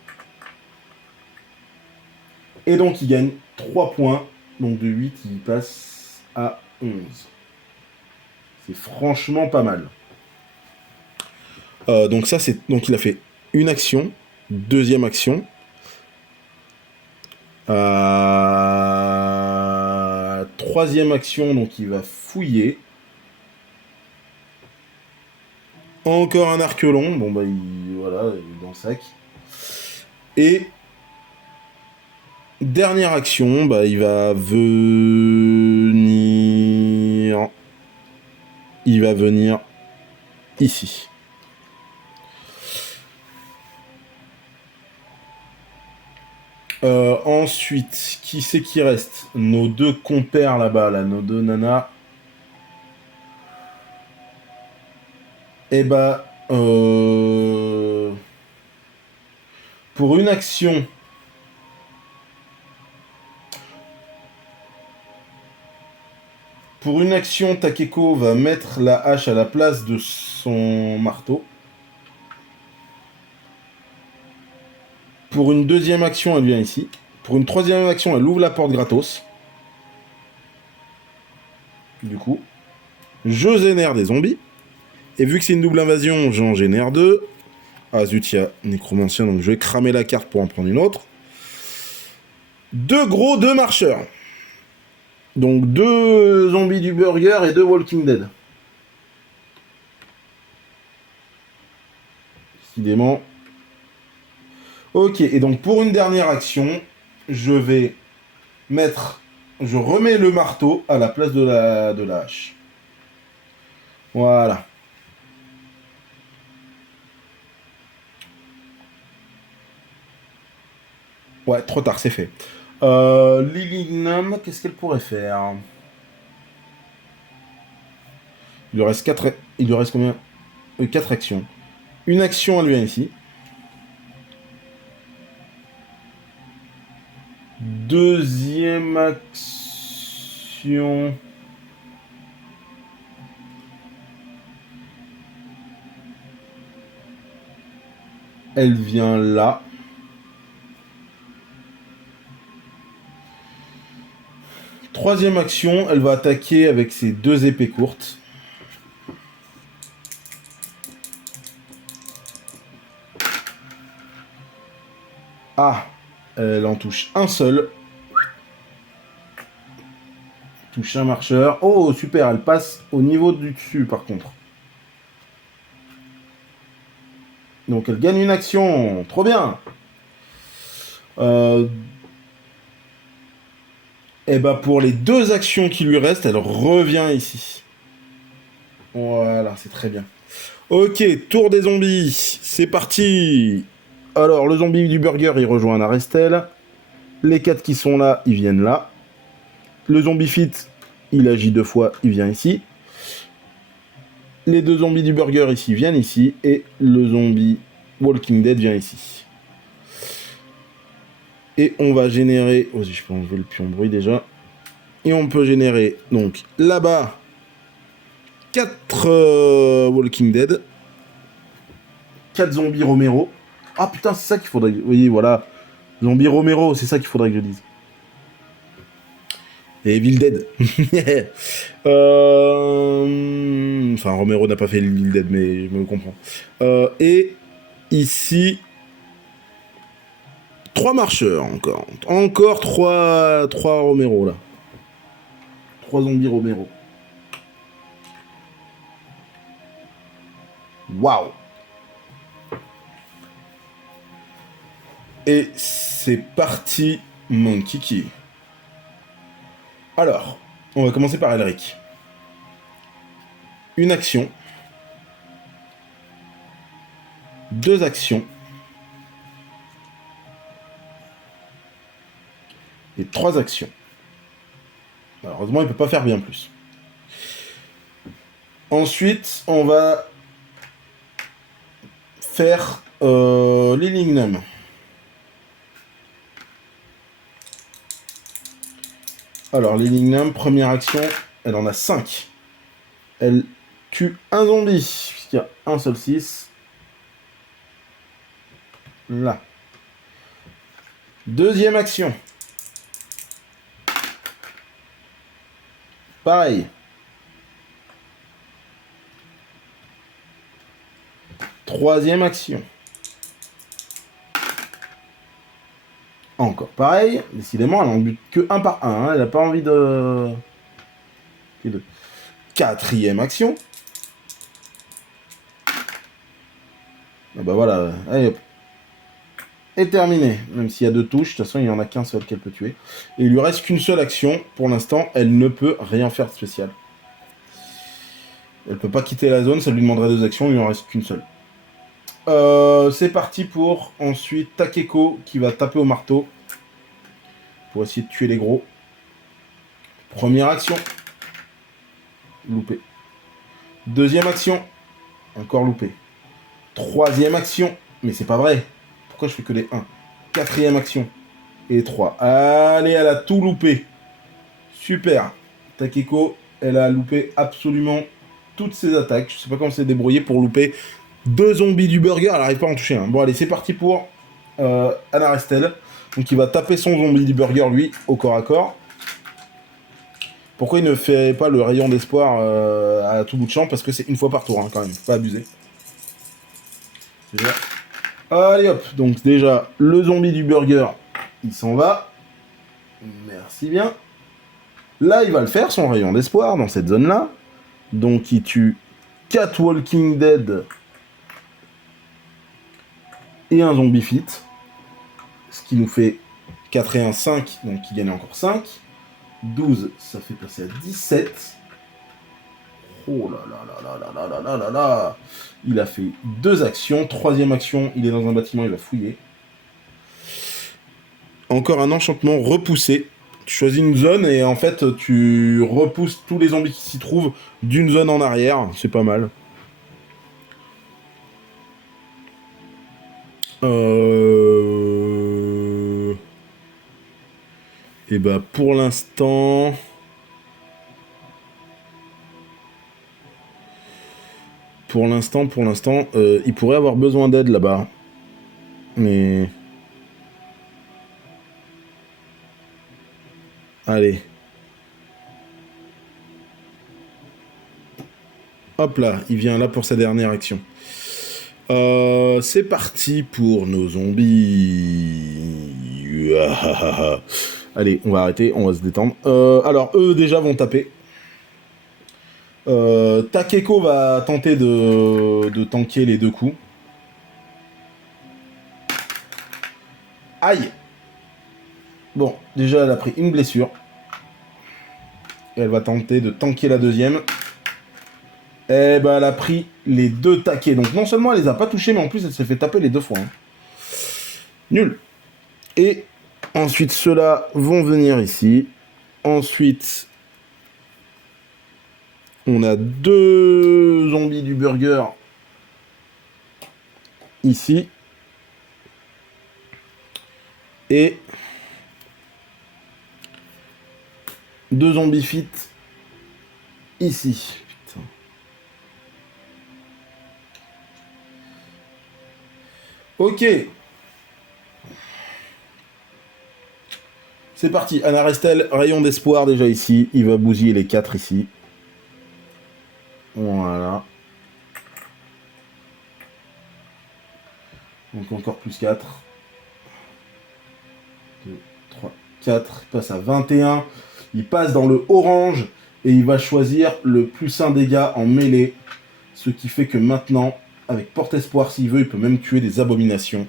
Et donc, il gagne 3 points. Donc de 8, il passe à 11. C'est franchement pas mal. Donc ça, c'est... Donc il a fait une action, deuxième action. Troisième action, donc il va fouiller. Encore un arquelon. Bon, bah, voilà, il est dans le sac. Et... Dernière action, bah, il va venir... Il va venir ici. Ensuite, qui c'est qui reste? Nos deux compères là-bas, là, nos deux nanas. Eh bah, pour une action... Pour une action, Takeko va mettre la hache à la place de son marteau. Pour une deuxième action, elle vient ici. Pour une troisième action, elle ouvre la porte gratos. Du coup, je génère des zombies. Et vu que c'est une double invasion, j'en génère 2. Ah zut, il y a nécromancien, donc je vais cramer la carte pour en prendre une autre. 2 gros, 2 marcheurs. Donc 2 zombies du burger et 2 Walking Dead. Décidément. Ok, et donc pour une dernière action, je vais mettre... Je remets le marteau à la place de la hache. Voilà. Ouais, trop tard, c'est fait. Lilignum, qu'est-ce qu'elle pourrait faire? Il lui reste 4... Il lui reste combien? 4 actions. Une action, elle vient ici. Deuxième action... Elle vient là. Troisième action, elle va attaquer avec ses 2 épées courtes. Ah, elle en touche un seul. Touche un marcheur. Oh, super, elle passe au niveau du dessus, par contre. Donc, elle gagne une action. Trop bien. Et bah, pour les 2 actions qui lui restent, elle revient ici. Voilà, c'est très bien. Ok, tour des zombies. C'est parti. Alors, le zombie du burger, il rejoint Arestel. Les 4 qui sont là, ils viennent là. Le zombie fit, il agit 2 fois, il vient ici. Les 2 zombies du burger ici viennent ici. Et le zombie Walking Dead vient ici. Et on va générer... Oh, je peux enlever le pion bruit déjà. Et on peut générer, donc, là-bas, 4 Walking Dead. 4 zombies Romero. Ah putain, c'est ça qu'il faudrait... Oui, voilà. Zombie Romero, c'est ça qu'il faudrait que je dise. Et Evil Dead. Enfin, Romero n'a pas fait Evil Dead, mais je me comprends. Et ici... 3 marcheurs encore. Encore 3 Romero, là. 3 zombies Romero. Waouh. Et c'est parti, mon kiki. Alors, on va commencer par Elric. Une action. 2 actions. Et 3 actions. Malheureusement, il ne peut pas faire bien plus. Ensuite, on va faire l'Illignum. Alors, l'Illignum, première action, elle en a 5. Elle tue un zombie, puisqu'il y a un seul 6. Là. Deuxième action. Pareil. Troisième action. Encore pareil. Décidément, elle en bute que un par un. Hein. Elle n'a pas envie de... Quatrième action. Ah bah voilà. Allez hop. Et terminé. Même s'il y a 2 touches, de toute façon, il n'y en a qu'un seul qu'elle peut tuer. Et il lui reste qu'une seule action. Pour l'instant, elle ne peut rien faire de spécial. Elle peut pas quitter la zone, ça lui demanderait 2 actions, il n'en reste qu'une seule. C'est parti pour ensuite Takeko qui va taper au marteau pour essayer de tuer les gros. Première action. Loupé. Deuxième action. Encore loupé. Troisième action. Mais c'est pas vrai. Pourquoi je fais que les 1? Quatrième action. Et 3. Allez, elle a tout loupé. Super. Takeko, elle a loupé absolument toutes ses attaques. Je sais pas comment c'est débrouillé pour louper 2 zombies du burger. Elle n'arrive pas à en toucher un. Bon, allez, c'est parti pour Anarestel. Donc, il va taper son zombie du burger, lui, au corps à corps. Pourquoi il ne fait pas le rayon d'espoir à tout bout de champ? Parce que c'est une fois par tour, hein, quand même. Faut pas abuser. Déjà. Allez hop. Donc déjà, le zombie du burger, il s'en va. Merci bien. Là, il va le faire, son rayon d'espoir, dans cette zone-là. Donc, il tue 4 Walking Dead et un zombie fit. Ce qui nous fait 4 et 1, 5. Donc, il gagne encore 5. 12, ça fait passer à 17. Oh là là là là là là là là là. Il a fait 2 actions. Troisième action, il est dans un bâtiment, il va fouiller. Encore un enchantement repoussé. Tu choisis une zone et en fait, tu repousses tous les zombies qui s'y trouvent d'une zone en arrière. C'est pas mal. Et bah pour l'instant... Pour l'instant, il pourrait avoir besoin d'aide là-bas. Mais... Allez. Hop là, il vient là pour sa dernière action. C'est parti pour nos zombies. Allez, on va arrêter, on va se détendre. Alors, eux déjà vont taper. Takeko va tenter de tanker les 2 coups. Aïe! Bon, déjà elle a pris une blessure. Et elle va tenter de tanker la deuxième. Eh ben, elle a pris les 2 taquets. Donc non seulement elle les a pas touchés, mais en plus elle s'est fait taper les 2 fois. Hein. Nul. Et ensuite, ceux-là vont venir ici. Ensuite, on a 2 zombies du burger ici. Et 2 zombies fit ici. Putain. Ok. C'est parti. Anna Restel, rayon d'espoir déjà ici. Il va bousiller les 4 ici. Voilà. Donc encore plus 4. 2, 3, 4. Il passe à 21. Il passe dans le orange. Et il va choisir le plus 1 dégât en mêlée. Ce qui fait que maintenant, avec porte-espoir s'il veut, il peut même tuer des abominations.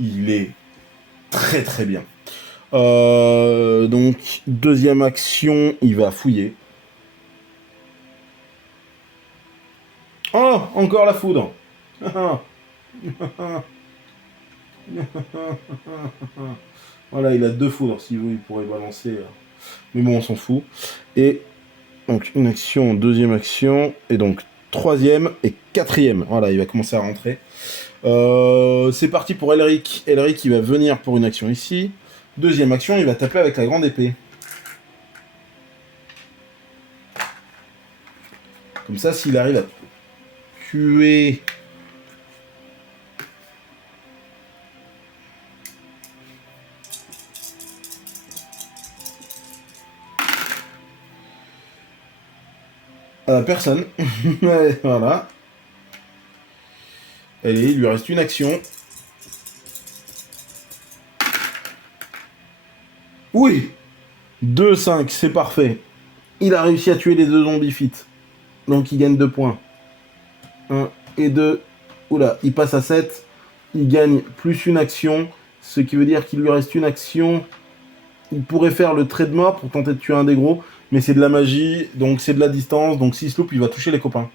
Il est très très bien. Donc, deuxième action, il va fouiller. Oh, encore la foudre. Voilà, il a 2 foudres. S'il veut, il pourrait balancer. Mais bon, on s'en fout. Et donc, une action, deuxième action. Et donc, troisième et quatrième. Voilà, il va commencer à rentrer. C'est parti pour Elric. Elric, il va venir pour une action ici. Deuxième action, il va taper avec la grande épée. Comme ça, s'il arrive à tuer... personne. Voilà. Allez, il lui reste une action. Oui 2-5, c'est parfait. Il a réussi à tuer les 2 zombies fit. Donc il gagne 2 points. 1 et 2. Oula, il passe à 7. Il gagne plus une action. Ce qui veut dire qu'il lui reste une action. Il pourrait faire le trait de mort pour tenter de tuer un des gros. Mais c'est de la magie, donc c'est de la distance. Donc s'il se loupe, il va toucher les copains.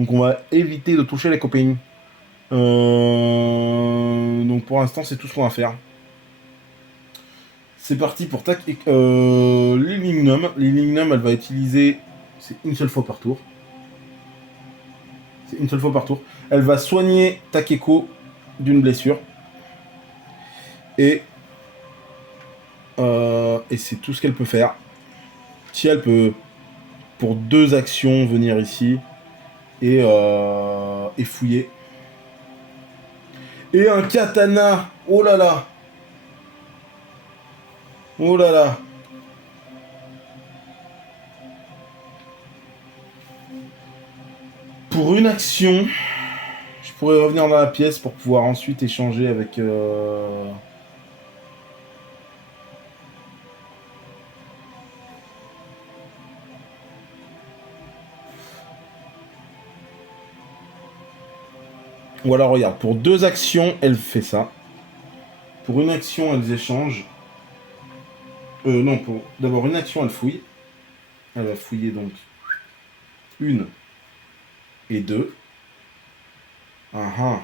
Donc on va éviter de toucher les copines. Donc pour l'instant, c'est tout ce qu'on va faire. C'est parti pour Lilignum. Lilignum, elle va utiliser... C'est une seule fois par tour. C'est une seule fois par tour. Elle va soigner Takeko d'une blessure. Et c'est tout ce qu'elle peut faire. Si elle peut, pour 2 actions, venir ici et fouiller. Et un katana. Oh là là. Oh là là. Pour une action, je pourrais revenir dans la pièce pour pouvoir ensuite échanger avec... Ou alors regarde, pour 2 actions, elle fait ça. Pour une action, elles échangent. Non, pour d'abord une action, elle fouille. Elle va fouiller donc 1 et 2. Ah ah.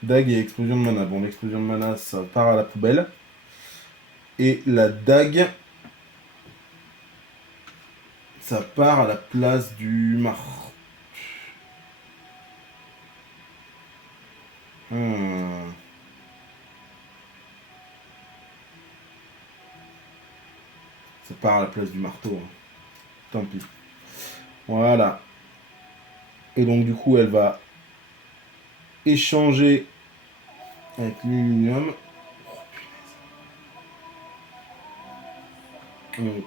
Dague et explosion de mana. Bon, l'explosion de mana, ça part à la poubelle. Et la dague, ça part à la place du marteau. Ça part à la place du marteau. Hein. Tant pis. Voilà. Et donc du coup, elle va échanger avec l'aluminium. Donc,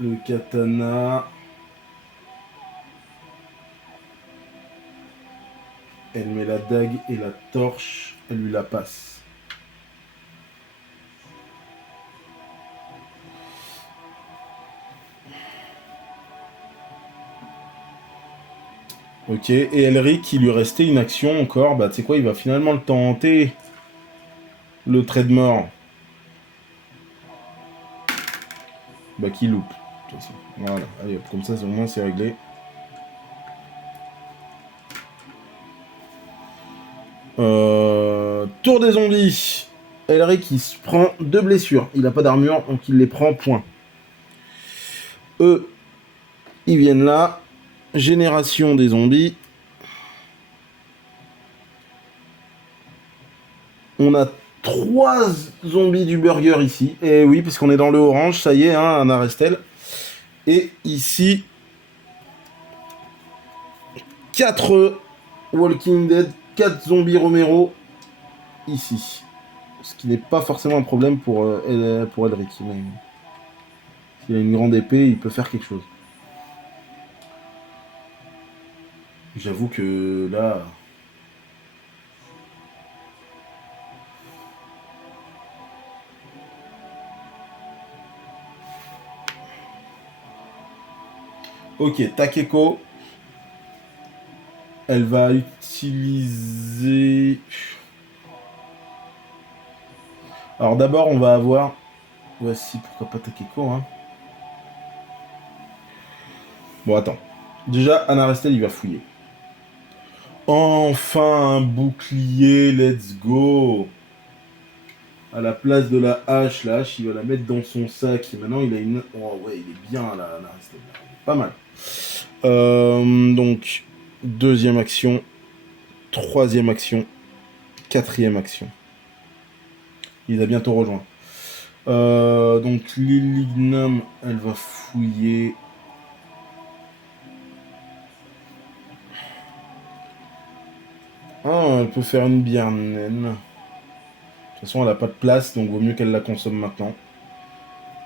le katana. Elle met la dague et la torche. Elle lui la passe. Ok, et Elric, il lui restait une action encore. Bah, tu sais quoi, il va finalement le tenter. Le trait de mort. Bah, qui loupe. De toute façon. Voilà, allez hop, comme ça, au moins, c'est réglé. Tour des zombies. Elric, il se prend 2 blessures. Il n'a pas d'armure, donc il les prend, point. Eux, ils viennent là. Génération des zombies. On a 3 zombies du burger ici. Et oui, parce qu'on est dans le orange, ça y est, hein, un Arestel. Et ici, 4 Walking Dead, 4 zombies Romero ici. Ce qui n'est pas forcément un problème pour Elric. Mais s'il a une grande épée, il peut faire quelque chose. J'avoue que là... Ok, Takeko. Elle va utiliser... Alors d'abord, on va avoir... Voici, pourquoi pas Takeko, hein. Bon, attends. Déjà, Anarestel, il va fouiller. Enfin, un bouclier, let's go. À la place de la hache, il va la mettre dans son sac. Et maintenant, il a une... Oh ouais, il est bien, là, Anarestel. Pas mal. Donc, 2e action. 3e action. 4e action. Il a bientôt rejoint. Donc, Lilignum, elle va fouiller... Ah, elle peut faire une bière naine. De toute façon, elle n'a pas de place, donc vaut mieux qu'elle la consomme maintenant.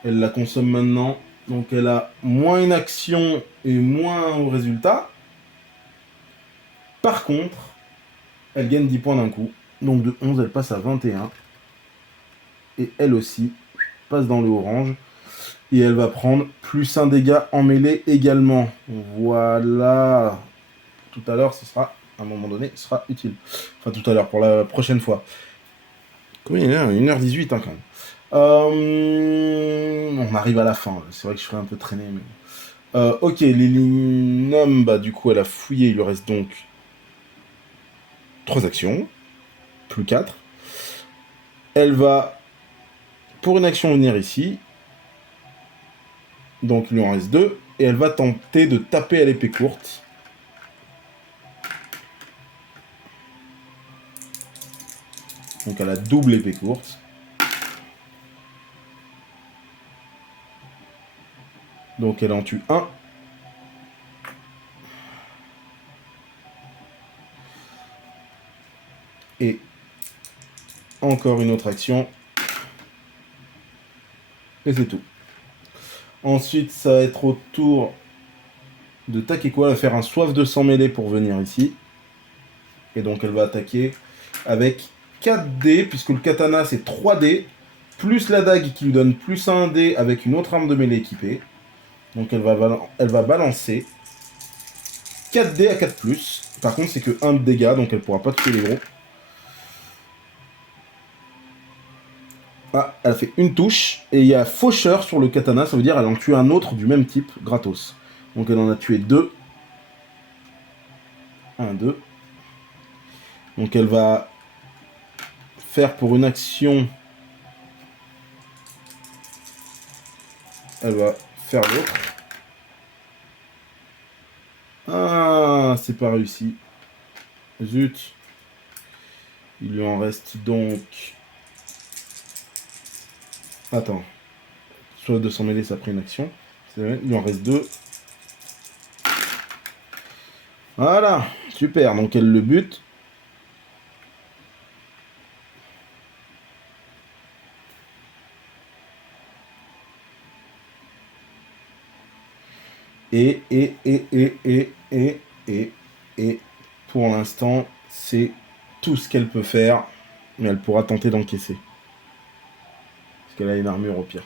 Elle la consomme maintenant, donc elle a moins une action et moins au résultat. Par contre, elle gagne 10 points d'un coup. Donc de 11, elle passe à 21. Et elle aussi passe dans le orange. Et elle va prendre plus 1 dégât en mêlée également. Voilà. Tout à l'heure, ce sera... à un moment donné, ce sera utile. Enfin, tout à l'heure, pour la prochaine fois. Combien il est là 1h18, hein, quand même. On arrive à la fin. C'est vrai que je serais un peu traîné, mais... ok, Lilinum, bah, du coup, elle a fouillé. Il lui reste donc 3 actions. Plus 4. Elle va, pour une action, venir ici. Donc, il lui en reste 2. Et elle va tenter de taper à l'épée courte. Donc elle a double épée courte. Donc elle en tue 1. Et encore une autre action. Et c'est tout. Ensuite, ça va être au tour de Takeko. Elle va faire un soif de sang mêlé pour venir ici. Et donc elle va attaquer avec 4 dés, puisque le katana c'est 3 dés, plus la dague qui lui donne plus 1 dé avec une autre arme de mêlée équipée. Donc elle va balancer 4 dés à 4+. Par contre c'est que 1 de dégâts, donc elle pourra pas tuer les gros. Ah, elle a fait une touche, et il y a faucheur sur le katana, ça veut dire elle en tue un autre du même type, gratos. Donc elle en a tué 2. 1, 2. Donc elle va faire pour une action... Elle va faire l'autre. Ah, c'est pas réussi. Zut. Il lui en reste donc... Attends. Soit 200 mêlés, ça a pris une action. Il lui en reste 2. Voilà. Super. Donc elle le bute. Et pour l'instant, c'est tout ce qu'elle peut faire. Mais elle pourra tenter d'encaisser. Parce qu'elle a une armure au pire.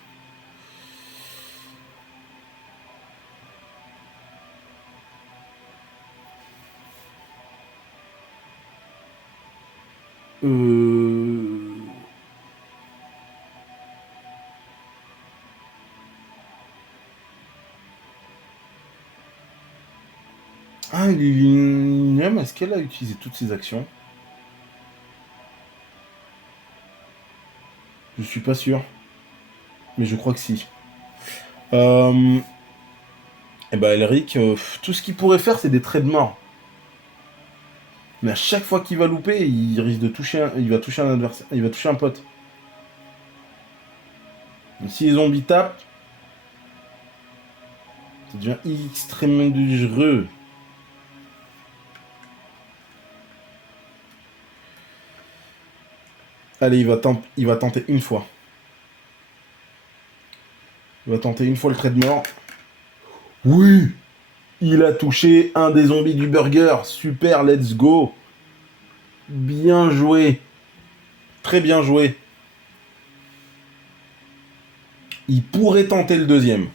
Ah, Lilium, est-ce qu'elle a utilisé toutes ses actions? Je suis pas sûr. Mais je crois que si. Et bah Elric, tout ce qu'il pourrait faire, c'est des traits de mort. Mais à chaque fois qu'il va louper, il risque de toucher il va toucher un adversaire. Il va toucher un pote. Et si les zombies tapent, ça devient extrêmement dangereux. Allez, il va tenter une fois. Il va tenter une fois le trait de mort. Oui! Il a touché un des zombies du burger. Super, let's go. Bien joué. Très bien joué. Il pourrait tenter le deuxième.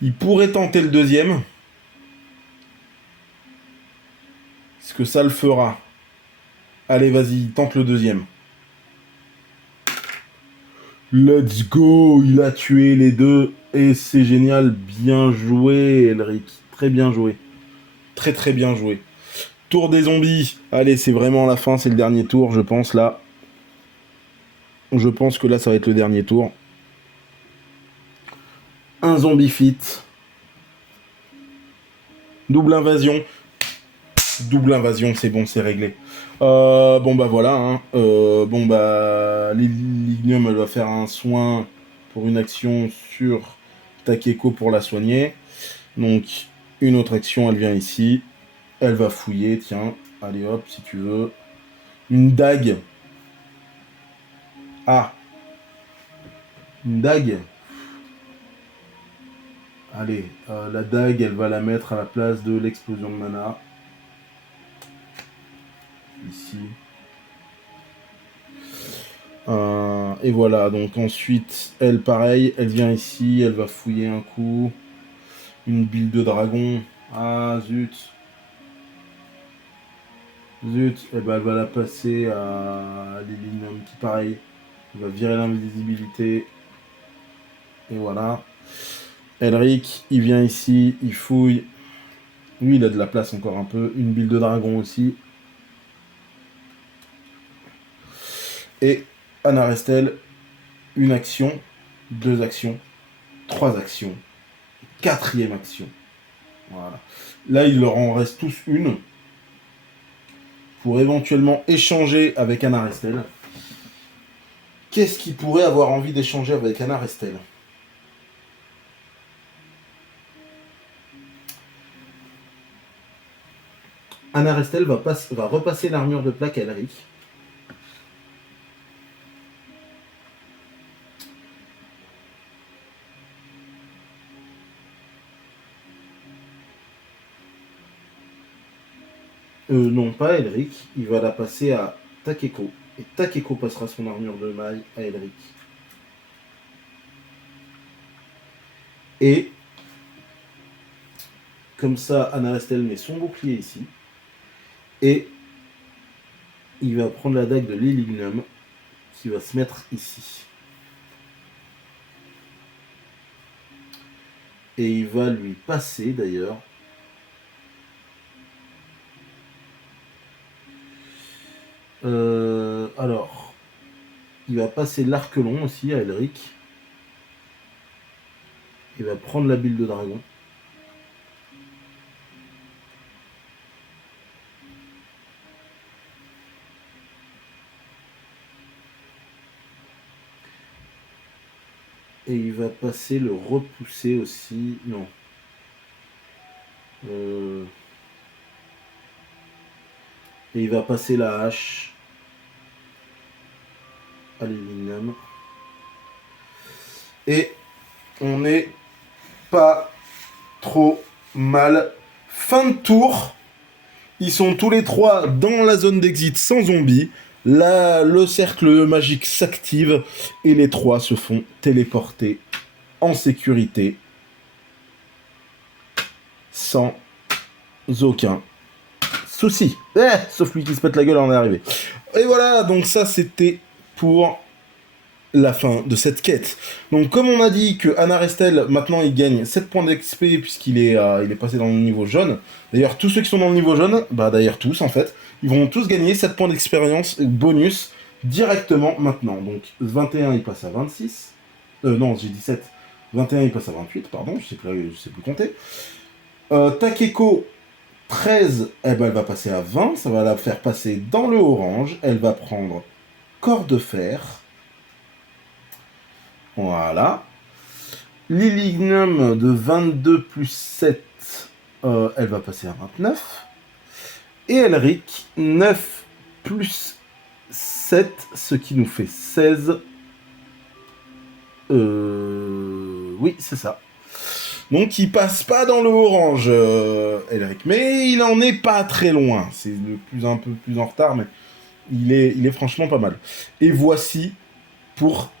Il pourrait tenter le deuxième. Est-ce que ça le fera? Allez, vas-y, tente le deuxième. Let's go! Il a tué les deux. Et c'est génial. Bien joué, Elric. Très bien joué. Très très bien joué. Tour des zombies. Allez, c'est vraiment la fin. C'est le dernier tour, je pense, là. Je pense que là, ça va être le dernier tour. Un zombie fit. Double invasion. Double invasion, c'est bon, c'est réglé. Bon bah voilà. Hein. Bon bah l'Ignium, elle va faire un soin pour une action sur Takeko pour la soigner. Donc une autre action, elle vient ici. Elle va fouiller, tiens. Allez hop, si tu veux. Une dague. Ah. Une dague. Allez, la dague, elle va la mettre à la place de l'explosion de mana. Ici. Et voilà, donc ensuite, elle, pareil, elle vient ici, elle va fouiller un coup. Une bile de dragon. Ah, zut. Zut, et ben elle va la passer à l'Elinum qui, pareil, il va virer l'invisibilité. Et voilà. Elric, il vient ici, il fouille. Lui, il a de la place encore un peu. Une bile de dragon aussi. Et Anna Restel, une action, 2 actions, 3 actions, 4e action. Voilà. Là, il leur en reste tous une pour éventuellement échanger avec Anna Restel. Qu'est-ce qu'il pourrait avoir envie d'échanger avec Anna Restel? Anna Restel va repasser l'armure de plaque à Elric. Non, pas Elric. Il va la passer à Takeko. Et Takeko passera son armure de maille à Elric. Et comme ça, Anarastel met son bouclier ici. Et il va prendre la dague de Lilignum qui va se mettre ici. Et il va lui passer d'ailleurs. Alors, il va passer l'arc-long aussi à Elric. Il va prendre la bile de dragon. Et il va passer le repousser aussi. Non. Et il va passer la hache à Lilignum. Et on n'est pas trop mal. Fin de tour. Ils sont tous les trois dans la zone d'exit sans zombies. Là, le cercle magique s'active et les trois se font téléporter en sécurité sans aucun souci. Sauf lui qui se pète la gueule en est arrivé. Et voilà, donc ça c'était pour la fin de cette quête. Donc comme on a dit que Anarastel, maintenant il gagne 7 points d'XP puisqu'il est, il est passé dans le niveau jaune. D'ailleurs tous ceux qui sont dans le niveau jaune, bah d'ailleurs tous en fait, ils vont tous gagner 7 points d'expérience bonus directement maintenant. Donc 21 il passe à 26. Non j'ai 17. 21 il passe à 28, pardon, je sais plus compter. Takeko 13, eh ben, elle va passer à 20, ça va la faire passer dans le orange. Elle va prendre corps de fer. Voilà. Lilignum de 22 plus 7, elle va passer à 29. Et Elric, 9 plus 7, ce qui nous fait 16. Oui, c'est ça. Donc il passe pas dans le orange, Elric. Mais il en est pas très loin. C'est un peu plus en retard, mais il est franchement pas mal. Et voici pour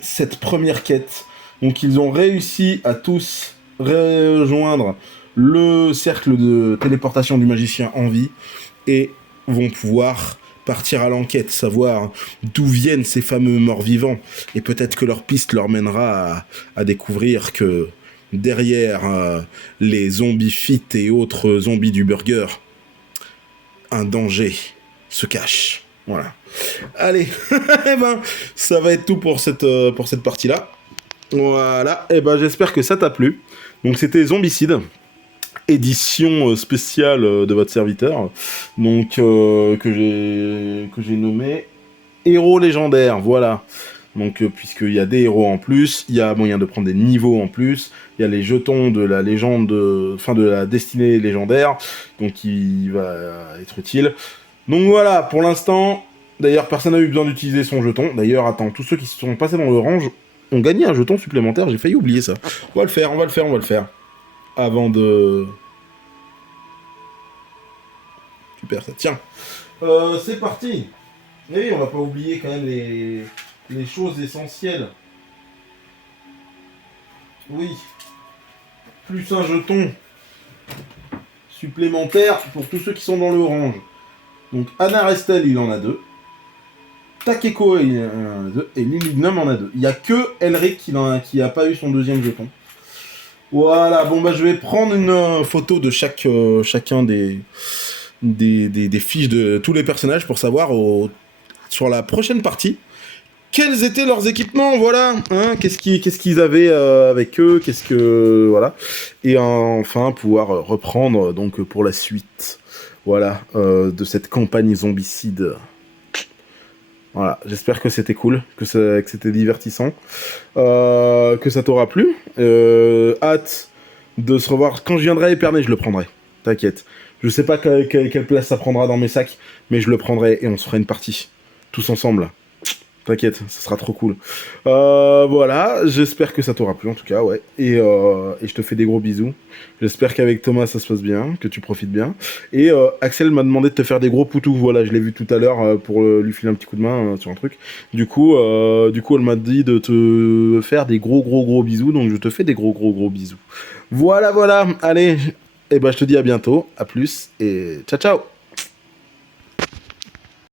cette première quête. Donc ils ont réussi à tous rejoindre le cercle de téléportation du magicien en vie et vont pouvoir partir à l'enquête, savoir d'où viennent ces fameux morts-vivants. Et peut-être que leur piste leur mènera à découvrir que derrière les zombies fit et autres zombies du burger, un danger se cache. Voilà. Allez, eh ben, ça va être tout pour cette partie-là. Voilà, et ben j'espère que ça t'a plu. Donc c'était Zombicide, édition spéciale de votre serviteur, donc que j'ai nommé Héros légendaires, voilà. Donc puisqu'il y a des héros en plus, il y a moyen de prendre des niveaux en plus, il y a les jetons de la légende, de la destinée légendaire, donc il va être utile. Donc voilà, pour l'instant, d'ailleurs personne n'a eu besoin d'utiliser son jeton. D'ailleurs, attends, tous ceux qui se sont passés dans l'orange ont gagné un jeton supplémentaire, j'ai failli oublier ça. On va le faire. Avant de... Super, ça tient. C'est parti. Et oui, on va pas oublier quand même les choses essentielles. Oui. Plus un jeton supplémentaire pour tous ceux qui sont dans l'orange. Donc Anarastel, il en a 2. Takeko, il en a 2. Et Lilignum en a 2. Il n'y a que Elric qui a pas eu son deuxième jeton. Voilà, bon bah je vais prendre une photo de chacun des fiches de tous les personnages pour savoir sur la prochaine partie quels étaient leurs équipements, voilà, hein, qu'est-ce qu'ils avaient avec eux, voilà, et enfin pouvoir reprendre donc pour la suite, voilà, de cette campagne zombicide. Voilà, j'espère que c'était cool, que c'était divertissant, que ça t'aura plu. Hâte de se revoir. Quand je viendrai à Épernay, je le prendrai. T'inquiète. Je sais pas quelle place ça prendra dans mes sacs, mais je le prendrai et on se fera une partie. Tous ensemble. T'inquiète, ça sera trop cool. Voilà, j'espère que ça t'aura plu en tout cas, ouais. Et je te fais des gros bisous. J'espère qu'avec Thomas ça se passe bien, que tu profites bien. Et Axel m'a demandé de te faire des gros poutous. Voilà, je l'ai vu tout à l'heure pour lui filer un petit coup de main sur un truc. Du coup, elle m'a dit de te faire des gros bisous, donc je te fais des gros bisous. Voilà, voilà. Allez, et ben je te dis à bientôt, à plus et ciao ciao.